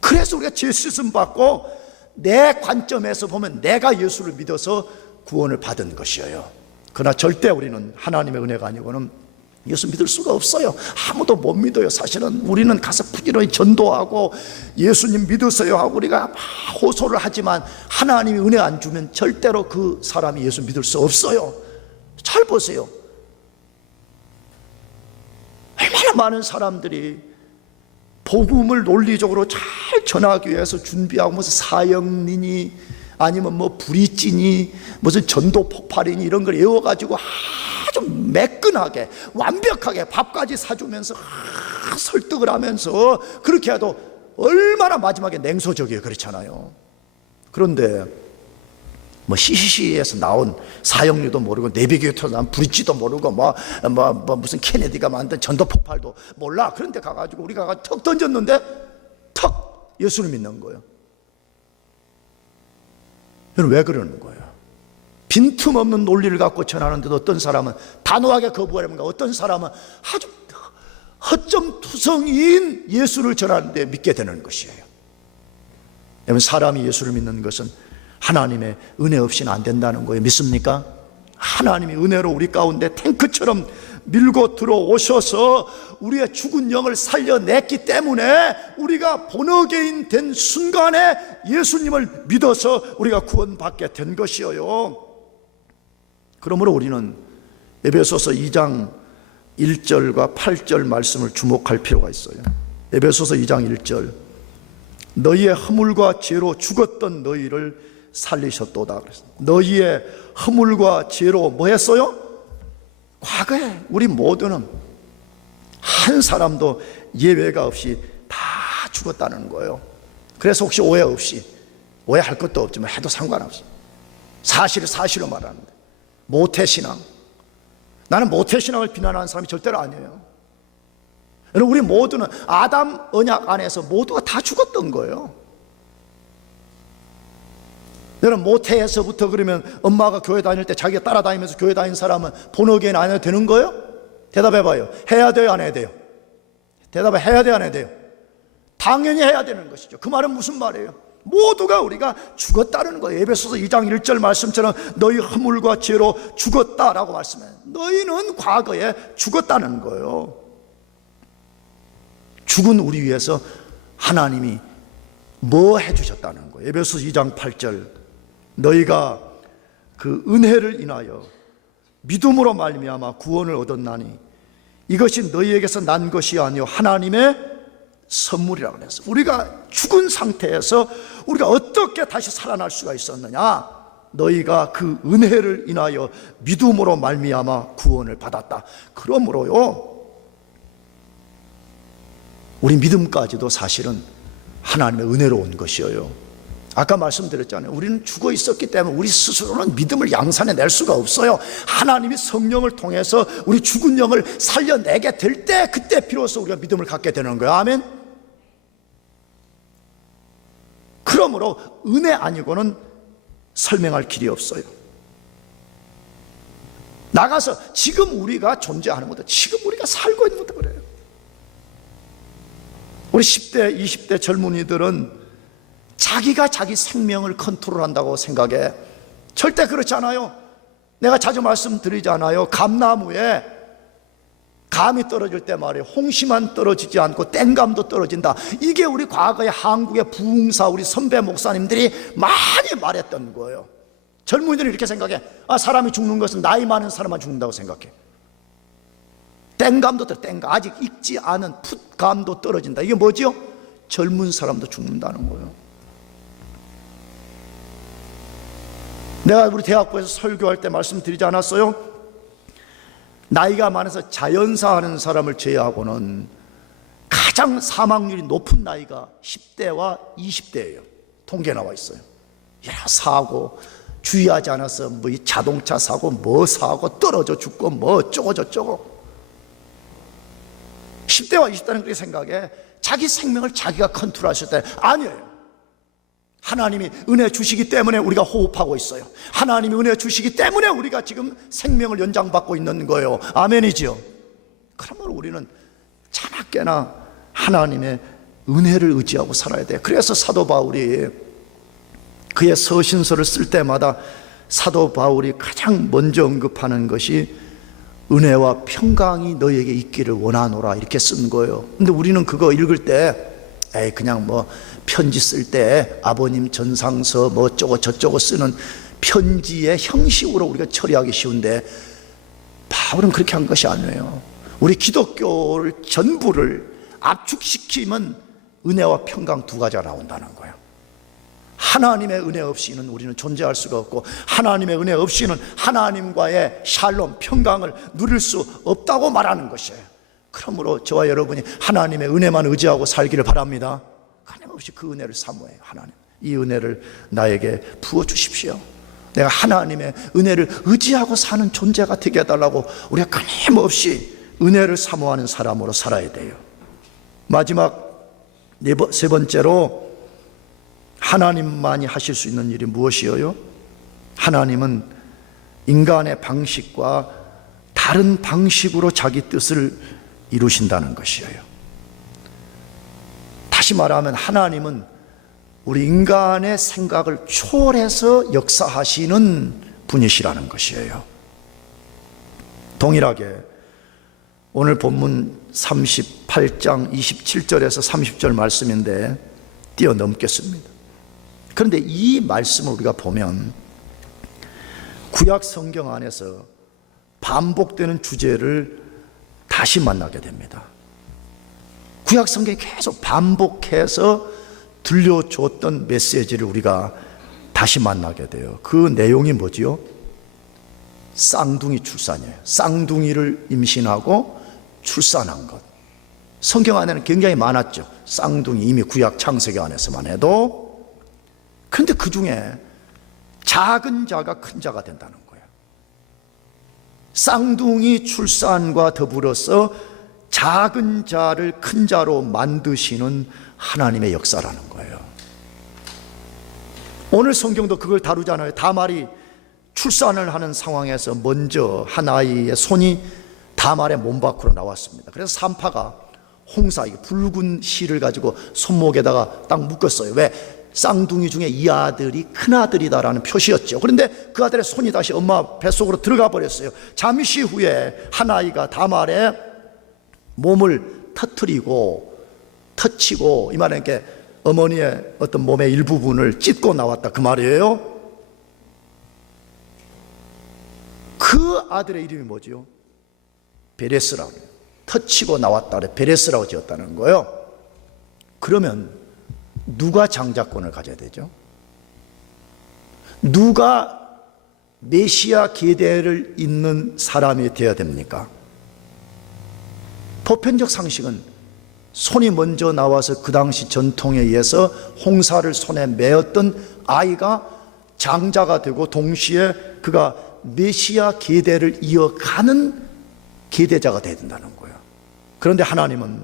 그래서 우리가 죄 씻음 받고 내 관점에서 보면 내가 예수를 믿어서 구원을 받은 것이에요. 그러나 절대 우리는 하나님의 은혜가 아니고는 예수 믿을 수가 없어요. 아무도 못 믿어요. 사실은 우리는 가서 부지런히 전도하고 예수님 믿으세요 하고 우리가 막 호소를 하지만 하나님이 은혜 안 주면 절대로 그 사람이 예수 믿을 수 없어요. 잘 보세요. 얼마나 많은 사람들이 복음을 논리적으로 잘 전하기 위해서 준비하고 무슨 사형리니 아니면 브리찌니 무슨 전도 폭발이니 이런 걸 외워가지고 아주 매끈하게 완벽하게 밥까지 사주면서 설득을 하면서 그렇게 해도 얼마나 마지막에 냉소적이에요. 그렇잖아요. 그런데 CCC에서 나온 사형리도 모르고 내비게이터에서 나온 브릿지도 모르고 무슨 케네디가 만든 전도 폭발도 몰라. 그런데 가가지고 우리가 턱 던졌는데 턱 예수를 믿는 거예요. 여러분 왜 그러는 거예요? 빈틈없는 논리를 갖고 전하는데도 어떤 사람은 단호하게 거부하는가, 어떤 사람은 아주 허점투성이인 예수를 전하는데 믿게 되는 것이에요. 여러분 사람이 예수를 믿는 것은 하나님의 은혜 없이는 안 된다는 거예요. 믿습니까? 하나님이 은혜로 우리 가운데 탱크처럼 밀고 들어오셔서 우리의 죽은 영을 살려냈기 때문에 우리가 본어게인 된 순간에 예수님을 믿어서 우리가 구원받게 된 것이에요. 그러므로 우리는 에베소서 2장 1절과 8절 말씀을 주목할 필요가 있어요. 에베소서 2장 1절 너희의 허물과 죄로 죽었던 너희를 살리셨도다 그랬어요. 너희의 허물과 죄로 뭐 했어요? 과거에 우리 모두는 한 사람도 예외가 없이 다 죽었다는 거예요. 그래서 혹시 오해 없이, 오해할 것도 없지만 해도 상관없어요. 사실로 말하는데 모태신앙, 나는 모태신앙을 비난하는 사람이 절대로 아니에요. 우리 모두는 아담 언약 안에서 모두가 다 죽었던 거예요. 여러분 모태에서부터 그러면 엄마가 교회 다닐 때 자기가 따라다니면서 교회 다니는 사람은 본어게인 안 해도 되는 거예요? 대답해봐요. 해야 돼요? 안 해야 돼요? 대답해. 해야 돼요? 안 해야 돼요? 당연히 해야 되는 것이죠. 그 말은 무슨 말이에요? 모두가 우리가 죽었다는 거예요. 에베소서 2장 1절 말씀처럼 너희 허물과 죄로 죽었다라고 말씀해요. 너희는 과거에 죽었다는 거예요. 죽은 우리 위해서 하나님이 뭐 해주셨다는 거예요? 에베소서 2장 8절, 너희가 그 은혜를 인하여 믿음으로 말미암아 구원을 얻었나니 이것이 너희에게서 난 것이 아니요 하나님의 선물이라고 그랬어요. 우리가 죽은 상태에서 우리가 어떻게 다시 살아날 수가 있었느냐? 너희가 그 은혜를 인하여 믿음으로 말미암아 구원을 받았다. 그러므로요, 우리 믿음까지도 사실은 하나님의 은혜로 온 것이에요. 아까 말씀드렸잖아요. 우리는 죽어 있었기 때문에 우리 스스로는 믿음을 양산해낼 수가 없어요. 하나님이 성령을 통해서 우리 죽은 영을 살려내게 될 때, 그때 비로소 우리가 믿음을 갖게 되는 거예요. 아멘. 그러므로 은혜 아니고는 설명할 길이 없어요. 나가서 지금 우리가 존재하는 것도, 지금 우리가 살고 있는 것도 그래요. 우리 10대, 20대 젊은이들은 자기가 자기 생명을 컨트롤한다고 생각해. 절대 그렇지 않아요. 내가 자주 말씀드리잖아요. 감나무에 감이 떨어질 때 말이에요, 홍시만 떨어지지 않고 땡감도 떨어진다. 이게 우리 과거의 한국의 부흥사 우리 선배 목사님들이 많이 말했던 거예요. 젊은이들은 이렇게 생각해. 사람이 죽는 것은 나이 많은 사람만 죽는다고 생각해. 땡감도 땡감, 아직 익지 않은 풋감도 떨어진다. 이게 뭐죠? 젊은 사람도 죽는다는 거예요. 내가 우리 대학부에서 설교할 때 말씀드리지 않았어요? 나이가 많아서 자연사 하는 사람을 제외하고는 가장 사망률이 높은 나이가 10대와 20대예요. 통계 나와 있어요. 여러 사고, 주의하지 않아서 뭐 자동차 사고, 뭐 사고, 떨어져 죽고, 뭐 어쩌고 저쩌고. 10대와 20대는 그렇게 생각해. 자기 생명을 자기가 컨트롤하실 때 아니에요. 하나님이 은혜 주시기 때문에 우리가 호흡하고 있어요. 하나님이 은혜 주시기 때문에 우리가 지금 생명을 연장받고 있는 거예요. 아멘이지요. 그러면 우리는 자나깨나 하나님의 은혜를 의지하고 살아야 돼요. 그래서 사도 바울이 그의 서신서를 쓸 때마다 사도 바울이 가장 먼저 언급하는 것이 은혜와 평강이 너에게 있기를 원하노라, 이렇게 쓴 거예요. 근데 우리는 그거 읽을 때 그냥 뭐 편지 쓸 때 아버님 전상서 뭐 어쩌고 저쩌고 쓰는 편지의 형식으로 우리가 처리하기 쉬운데, 바울은 그렇게 한 것이 아니에요. 우리 기독교를 전부를 압축시키면 은혜와 평강 두 가지가 나온다는 거예요. 하나님의 은혜 없이는 우리는 존재할 수가 없고, 하나님의 은혜 없이는 하나님과의 샬롬, 평강을 누릴 수 없다고 말하는 것이에요. 그러므로 저와 여러분이 하나님의 은혜만 의지하고 살기를 바랍니다. 끊임없이 그 은혜를 사모해요. 하나님, 이 은혜를 나에게 부어주십시오. 내가 하나님의 은혜를 의지하고 사는 존재가 되게 해달라고 우리가 끊임없이 은혜를 사모하는 사람으로 살아야 돼요. 마지막 세 번째로, 하나님만이 하실 수 있는 일이 무엇이에요? 하나님은 인간의 방식과 다른 방식으로 자기 뜻을 이루신다는 것이에요. 다시 말하면 하나님은 우리 인간의 생각을 초월해서 역사하시는 분이시라는 것이에요. 동일하게 오늘 본문 38장 27절에서 30절 말씀인데 뛰어넘겠습니다. 그런데 이 말씀을 우리가 보면 구약 성경 안에서 반복되는 주제를 다시 만나게 됩니다. 구약 성경이 계속 반복해서 들려줬던 메시지를 우리가 다시 만나게 돼요. 그 내용이 뭐지요? 쌍둥이 출산이에요. 쌍둥이를 임신하고 출산한 것. 성경 안에는 굉장히 많았죠. 쌍둥이, 이미 구약 창세기 안에서만 해도. 그런데 그 중에 작은 자가 큰 자가 된다는 거예요. 쌍둥이 출산과 더불어서 작은 자를 큰 자로 만드시는 하나님의 역사라는 거예요. 오늘 성경도 그걸 다루잖아요. 다말이 출산을 하는 상황에서 먼저 한 아이의 손이 다말의 몸 밖으로 나왔습니다. 그래서 산파가 홍사, 붉은 실을 가지고 손목에다가 딱 묶었어요. 왜? 쌍둥이 중에 이 아들이 큰아들이다라는 표시였죠. 그런데 그 아들의 손이 다시 엄마 뱃속으로 들어가 버렸어요. 잠시 후에 한 아이가 다말의 몸을 터치고, 이 말은 이렇게 어머니의 어떤 몸의 일부분을 찢고 나왔다 그 말이에요. 그 아들의 이름이 뭐지요? 베레스라고. 터치고 나왔다 그래 베레스라고 지었다는 거예요. 그러면 누가 장자권을 가져야 되죠? 누가 메시아 계대를 잇는 사람이 되어야 됩니까? 보편적 상식은 손이 먼저 나와서 그 당시 전통에 의해서 홍사를 손에 메었던 아이가 장자가 되고 동시에 그가 메시아 계대를 이어가는 계대자가 되어야 된다는 거예요. 그런데 하나님은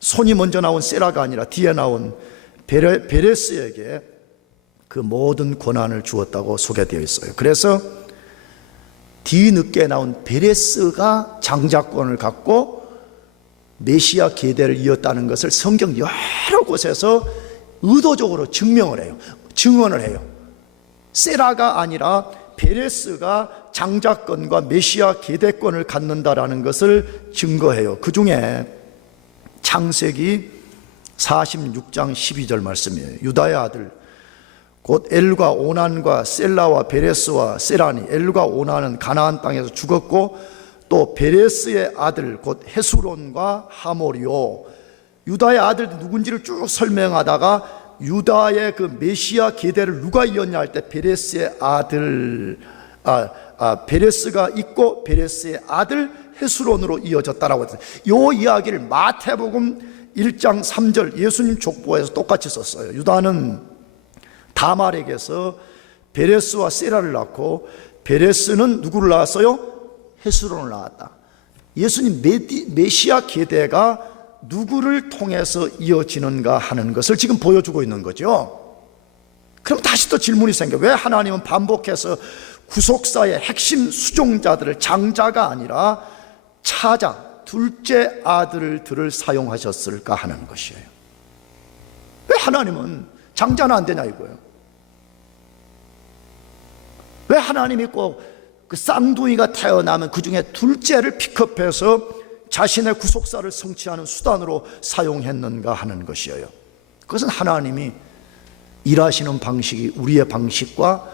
손이 먼저 나온 세라가 아니라 뒤에 나온 베레스에게 그 모든 권한을 주었다고 소개되어 있어요. 그래서 뒤늦게 나온 베레스가 장자권을 갖고 메시아 계대를 이었다는 것을 성경 여러 곳에서 의도적으로 증명을 해요. 증언을 해요. 세라가 아니라 베레스가 장자권과 메시아 계대권을 갖는다라는 것을 증거해요. 그 중에 창세기 46장 12절 말씀이에요. 유다의 아들 곧 엘과 오난과 셀라와 베레스와 세라니. 엘과 오난은 가나안 땅에서 죽었고 또 베레스의 아들 곧 헤스론과 하모리요. 유다의 아들이 누군지를 쭉 설명하다가 유다의 그 메시아 계대를 누가 이었냐 할 때 베레스의 아들 베레스가 있고 베레스의 아들 헤스론으로 이어졌다라고 했어요. 이 이야기를 마태복음 1장 3절 예수님 족보에서 똑같이 썼어요. 유다는 다말에게서 베레스와 세라를 낳고 베레스는 누구를 낳았어요? 헤스론을 낳았다. 예수님 메시아 계대가 누구를 통해서 이어지는가 하는 것을 지금 보여주고 있는 거죠. 그럼 다시 또 질문이 생겨요. 왜 하나님은 반복해서 구속사의 핵심 수종자들을 장자가 아니라 차자, 둘째 아들들을 사용하셨을까 하는 것이에요. 왜 하나님은 장자는 안 되냐 이거예요. 왜 하나님이 꼭 그 쌍둥이가 태어나면 그 중에 둘째를 픽업해서 자신의 구속사를 성취하는 수단으로 사용했는가 하는 것이에요. 그것은 하나님이 일하시는 방식이 우리의 방식과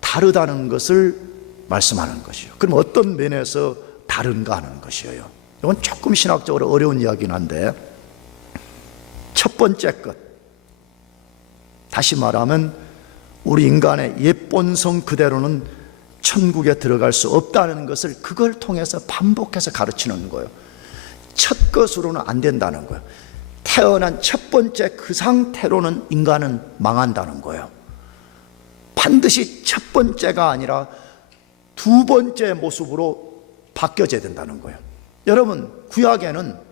다르다는 것을 말씀하는 것이에요. 그럼 어떤 면에서 다른가 하는 것이에요. 이건 조금 신학적으로 어려운 이야기긴 한데, 첫 번째 것, 다시 말하면 우리 인간의 옛 본성 그대로는 천국에 들어갈 수 없다는 것을 그걸 통해서 반복해서 가르치는 거예요. 첫 것으로는 안 된다는 거예요. 태어난 첫 번째 그 상태로는 인간은 망한다는 거예요. 반드시 첫 번째가 아니라 두 번째 모습으로 바뀌어져야 된다는 거예요. 여러분, 구약에는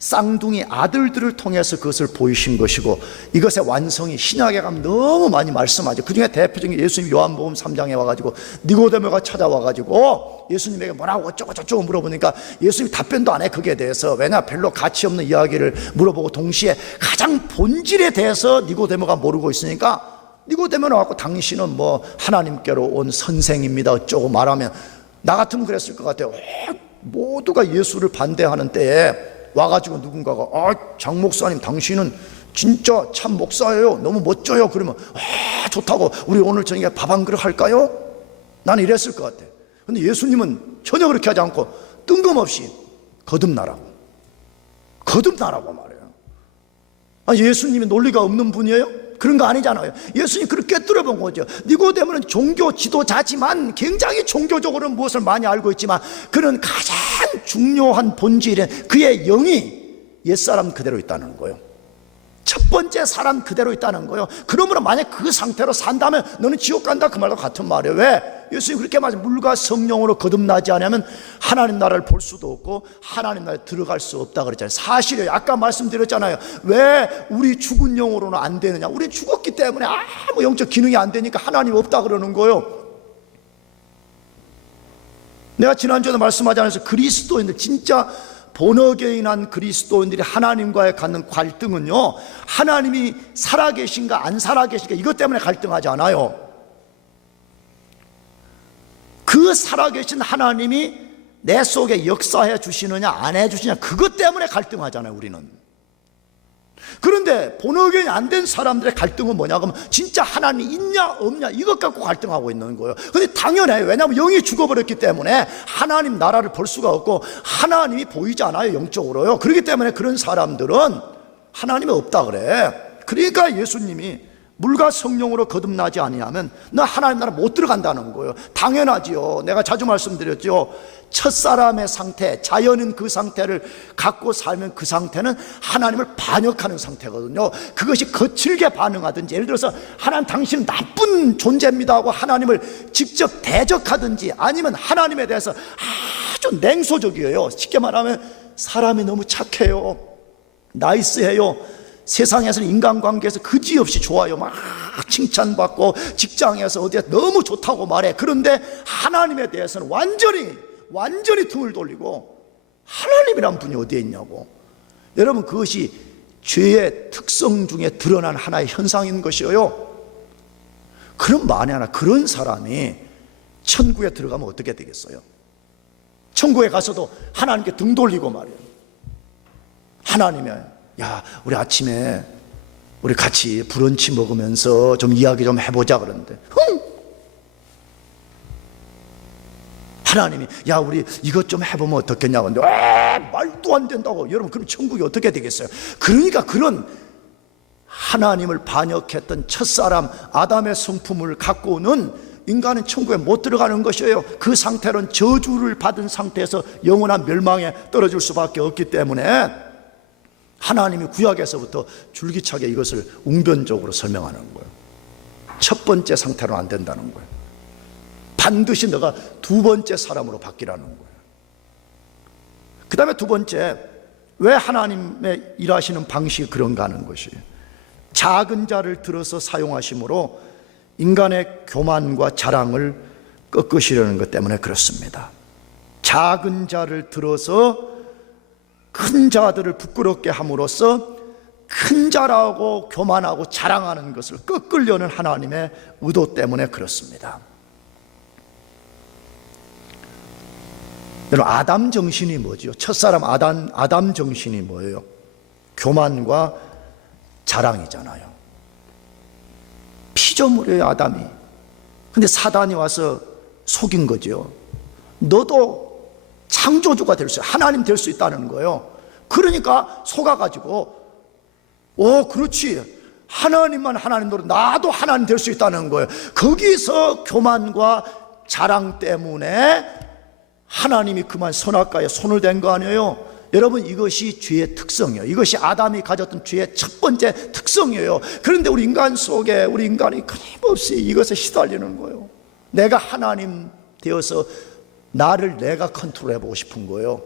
쌍둥이 아들들을 통해서 그것을 보이신 것이고, 이것의 완성이 신약에 가면 너무 많이 말씀하죠. 그 중에 대표적인 예수님 요한복음 3장에 와가지고 니고데모가 찾아와가지고 예수님에게 뭐라고 어쩌고 저쩌고 물어보니까 예수님이 답변도 안 해. 거기에 대해서. 왜냐, 별로 가치 없는 이야기를 물어보고 동시에 가장 본질에 대해서 니고데모가 모르고 있으니까 니고데모는 와서 당신은 뭐 하나님께로 온 선생입니다 어쩌고 말하면, 나 같으면 그랬을 것 같아요. 모두가 예수를 반대하는 때에 와가지고 누군가가 장 목사님 당신은 진짜 참 목사예요, 너무 멋져요. 그러면 좋다고, 우리 오늘 저녁에 밥 한 그릇 할까요? 나는 이랬을 것 같아. 근데 예수님은 전혀 그렇게 하지 않고 뜬금없이 거듭나라고 말해요. 예수님이 논리가 없는 분이에요? 그런 거 아니잖아요. 예수님 그렇게 뚫어본 거죠. 니고데모는 종교 지도자지만 굉장히 종교적으로는 무엇을 많이 알고 있지만 그는 가장 중요한 본질은 그의 영이 옛사람 그대로 있다는 거예요. 첫 번째 사람 그대로 있다는 거예요. 그러므로 만약 그 상태로 산다면 너는 지옥 간다, 그 말과 같은 말이에요. 왜? 예수님이 그렇게 말해요. 물과 성령으로 거듭나지 않으면 하나님 나라를 볼 수도 없고 하나님 나라에 들어갈 수 없다 그랬잖아요. 사실이에요. 아까 말씀드렸잖아요. 왜 우리 죽은 영으로는 안 되느냐? 우리 죽었기 때문에 아무 영적 기능이 안 되니까 하나님 없다 그러는 거예요. 내가 지난주에도 말씀하지 않아서 그리스도인들, 진짜 본어게인한 그리스도인들이 하나님과의 갖는 갈등은요, 하나님이 살아계신가 안 살아계신가 이것 때문에 갈등하지 않아요. 그 살아계신 하나님이 내 속에 역사해 주시느냐 안 해 주시느냐 그것 때문에 갈등하잖아요. 우리는 그런데 본어견이 안 된 사람들의 갈등은 뭐냐 그러면 진짜 하나님이 있냐 없냐 이것 갖고 갈등하고 있는 거예요. 근데 당연해요. 왜냐하면 영이 죽어버렸기 때문에 하나님 나라를 볼 수가 없고 하나님이 보이지 않아요, 영적으로요. 그렇기 때문에 그런 사람들은 하나님이 없다 그래. 그러니까 예수님이 물과 성령으로 거듭나지 아니하면 너 하나님 나라 못 들어간다는 거예요. 당연하지요. 내가 자주 말씀드렸죠. 첫사람의 상태, 자연인 그 상태를 갖고 살면 그 상태는 하나님을 반역하는 상태거든요. 그것이 거칠게 반응하든지, 예를 들어서 하나님 당신은 나쁜 존재입니다 하고 하나님을 직접 대적하든지, 아니면 하나님에 대해서 아주 냉소적이에요. 쉽게 말하면 사람이 너무 착해요, 나이스해요, 세상에서는 인간관계에서 그지없이 좋아요, 막 칭찬받고 직장에서 어디에 너무 좋다고 말해. 그런데 하나님에 대해서는 완전히 등을 돌리고, 하나님이란 분이 어디에 있냐고. 여러분, 그것이 죄의 특성 중에 드러난 하나의 현상인 것이에요. 그럼 만에 하나 그런 사람이 천국에 들어가면 어떻게 되겠어요? 천국에 가서도 하나님께 등 돌리고 말이에요. 하나님이 야, 우리 아침에 우리 같이 브런치 먹으면서 좀 이야기 좀 해보자 그러는데, 하나님이 야, 우리 이것 좀 해보면 어떻겠냐고 하는데, 말도 안 된다고. 여러분, 그럼 천국이 어떻게 되겠어요? 그러니까 그런 하나님을 반역했던 첫사람 아담의 성품을 갖고는 인간은 천국에 못 들어가는 것이에요. 그 상태로는 저주를 받은 상태에서 영원한 멸망에 떨어질 수밖에 없기 때문에 하나님이 구약에서부터 줄기차게 이것을 웅변적으로 설명하는 거예요. 첫 번째 상태로 안 된다는 거예요. 반드시 너가 두 번째 사람으로 바뀌라는 거예요. 그 다음에 두 번째, 왜 하나님의 일하시는 방식이 그런가 하는 것이에요. 작은 자를 들어서 사용하심으로 인간의 교만과 자랑을 꺾으시려는 것 때문에 그렇습니다. 작은 자를 들어서 큰 자들을 부끄럽게 함으로써 큰 자라고 교만하고 자랑하는 것을 꺾으려는 하나님의 의도 때문에 그렇습니다. 여러분, 아담 정신이 뭐죠? 첫사람 아담 정신이 뭐예요? 교만과 자랑이잖아요. 피조물이에요, 아담이. 근데 사단이 와서 속인 거죠. 너도 창조주가 될 수, 하나님 될 수 있다는 거예요. 그러니까 속아가지고, 그렇지, 하나님만 하나님 노릇, 나도 하나님 될 수 있다는 거예요. 거기서 교만과 자랑 때문에 하나님이 그만 선악과에 손을 댄 거 아니에요? 여러분, 이것이 죄의 특성이에요. 이것이 아담이 가졌던 죄의 첫 번째 특성이에요. 그런데 우리 인간 속에, 우리 인간이 끊임없이 이것에 시달리는 거예요. 내가 하나님 되어서 나를 내가 컨트롤해보고 싶은 거예요.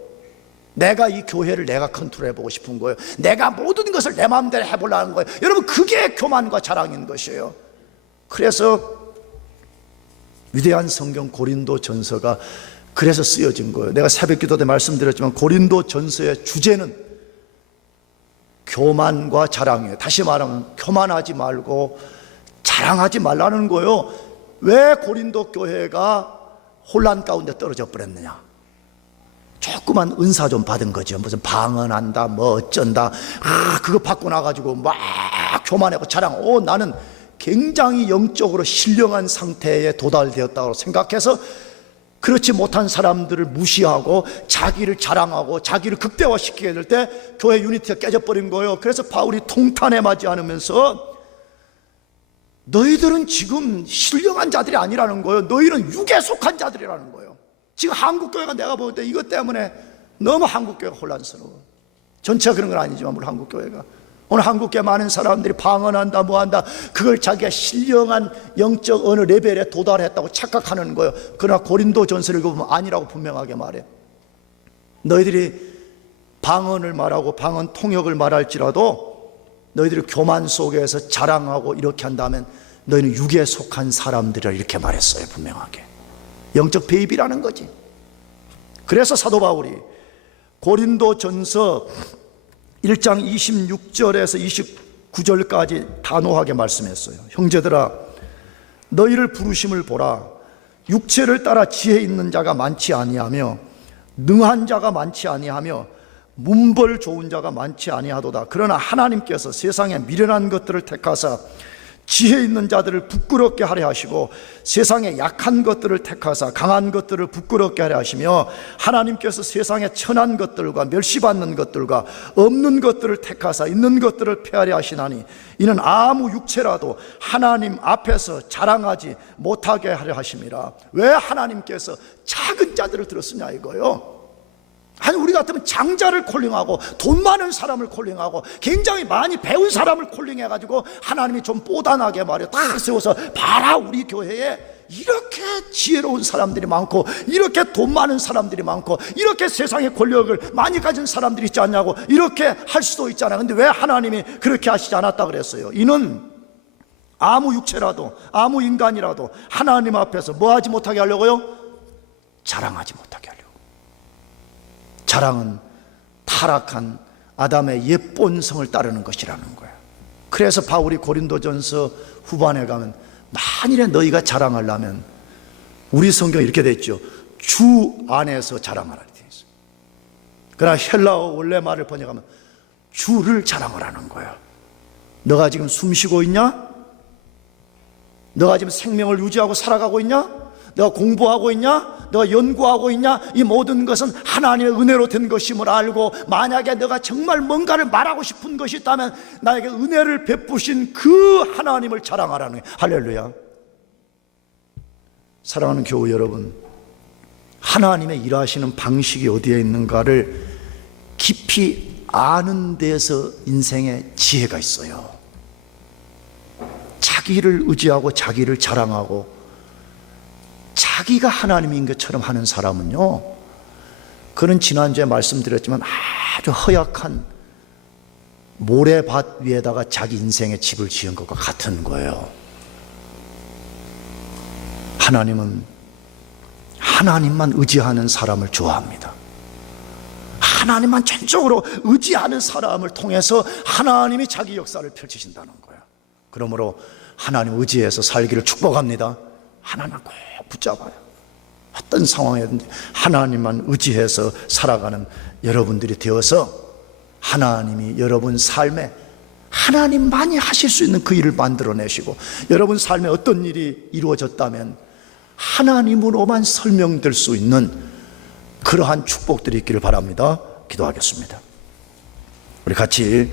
내가 이 교회를 내가 컨트롤해보고 싶은 거예요. 내가 모든 것을 내 마음대로 해보려는 거예요. 여러분, 그게 교만과 자랑인 것이에요. 그래서 위대한 성경 고린도 전서가 그래서 쓰여진 거예요. 내가 새벽기도 때 말씀드렸지만 고린도 전서의 주제는 교만과 자랑이에요. 다시 말하면 교만하지 말고 자랑하지 말라는 거예요. 왜 고린도 교회가 혼란 가운데 떨어져 버렸느냐? 조그만 은사 좀 받은 거죠. 무슨 방언한다, 뭐 어쩐다, 그거 받고 나가지고 막 교만하고 자랑. 나는 굉장히 영적으로 신령한 상태에 도달되었다고 생각해서 그렇지 못한 사람들을 무시하고 자기를 자랑하고 자기를 극대화시키게 될 때 교회 유니티가 깨져버린 거예요. 그래서 바울이 통탄에 맞지 않으면서 너희들은 지금 신령한 자들이 아니라는 거예요. 너희는 육에 속한 자들이라는 거예요. 지금 한국교회가 내가 볼 때 이것 때문에 너무 한국교회가 혼란스러워. 전체가 그런 건 아니지만 물론 한국교회가 오늘 한국교회 많은 사람들이 방언한다 뭐한다, 그걸 자기가 신령한 영적 어느 레벨에 도달했다고 착각하는 거예요. 그러나 고린도 전서를 읽어보면 아니라고 분명하게 말해. 너희들이 방언을 말하고 방언 통역을 말할지라도 너희들이 교만 속에서 자랑하고 이렇게 한다면 너희는 육에 속한 사람들이라 이렇게 말했어요. 분명하게 영적 배입이라는 거지. 그래서 사도 바울이 고린도 전서 1장 26절에서 29절까지 단호하게 말씀했어요. 형제들아, 너희를 부르심을 보라. 육체를 따라 지혜 있는 자가 많지 아니하며 능한 자가 많지 아니하며 문벌 좋은 자가 많지 아니하도다. 그러나 하나님께서 세상에 미련한 것들을 택하사 지혜 있는 자들을 부끄럽게 하려 하시고 세상에 약한 것들을 택하사 강한 것들을 부끄럽게 하려 하시며 하나님께서 세상에 천한 것들과 멸시받는 것들과 없는 것들을 택하사 있는 것들을 폐하려 하시나니 이는 아무 육체라도 하나님 앞에서 자랑하지 못하게 하려 하심이라. 왜 하나님께서 작은 자들을 들었으냐 이거요. 아니 우리 같으면 장자를 콜링하고 돈 많은 사람을 콜링하고 굉장히 많이 배운 사람을 콜링해가지고 하나님이 좀 뽀단하게 말이야 딱 세워서 봐라 우리 교회에 이렇게 지혜로운 사람들이 많고 이렇게 돈 많은 사람들이 많고 이렇게 세상의 권력을 많이 가진 사람들이 있지 않냐고 이렇게 할 수도 있잖아요. 근데 왜 하나님이 그렇게 하시지 않았다 그랬어요? 이는 아무 육체라도 아무 인간이라도 하나님 앞에서 뭐 하지 못하게 하려고요? 자랑하지 못하게 하려고. 자랑은 타락한 아담의 옛본성을 따르는 것이라는 거예요. 그래서 바울이 고린도전서 후반에 가면 만일에 너희가 자랑하려면 우리 성경에 이렇게 돼 있죠. 주 안에서 자랑하라 되어 있어요. 그러나 헬라어 원래 말을 번역하면 주를 자랑하라는 거예요. 너가 지금 숨 쉬고 있냐? 너가 지금 생명을 유지하고 살아가고 있냐? 너가 공부하고 있냐? 너가 연구하고 있냐? 이 모든 것은 하나님의 은혜로 된 것임을 알고 만약에 너가 정말 뭔가를 말하고 싶은 것이 있다면 나에게 은혜를 베푸신 그 하나님을 자랑하라는 거예요. 할렐루야. 사랑하는 교우 여러분, 하나님의 일하시는 방식이 어디에 있는가를 깊이 아는 데서 인생의 지혜가 있어요. 자기를 의지하고 자기를 자랑하고 자기가 하나님인 것처럼 하는 사람은요, 그는 지난주에 말씀드렸지만 아주 허약한 모래밭 위에다가 자기 인생의 집을 지은 것과 같은 거예요. 하나님은 하나님만 의지하는 사람을 좋아합니다. 하나님만 전적으로 의지하는 사람을 통해서 하나님이 자기 역사를 펼치신다는 거예요. 그러므로 하나님 의지해서 살기를 축복합니다. 하나님을 꼭 붙잡아요. 어떤 상황이든지 하나님만 의지해서 살아가는 여러분들이 되어서 하나님이 여러분 삶에 하나님만이 하실 수 있는 그 일을 만들어내시고 여러분 삶에 어떤 일이 이루어졌다면 하나님으로만 설명될 수 있는 그러한 축복들이 있기를 바랍니다. 기도하겠습니다. 우리 같이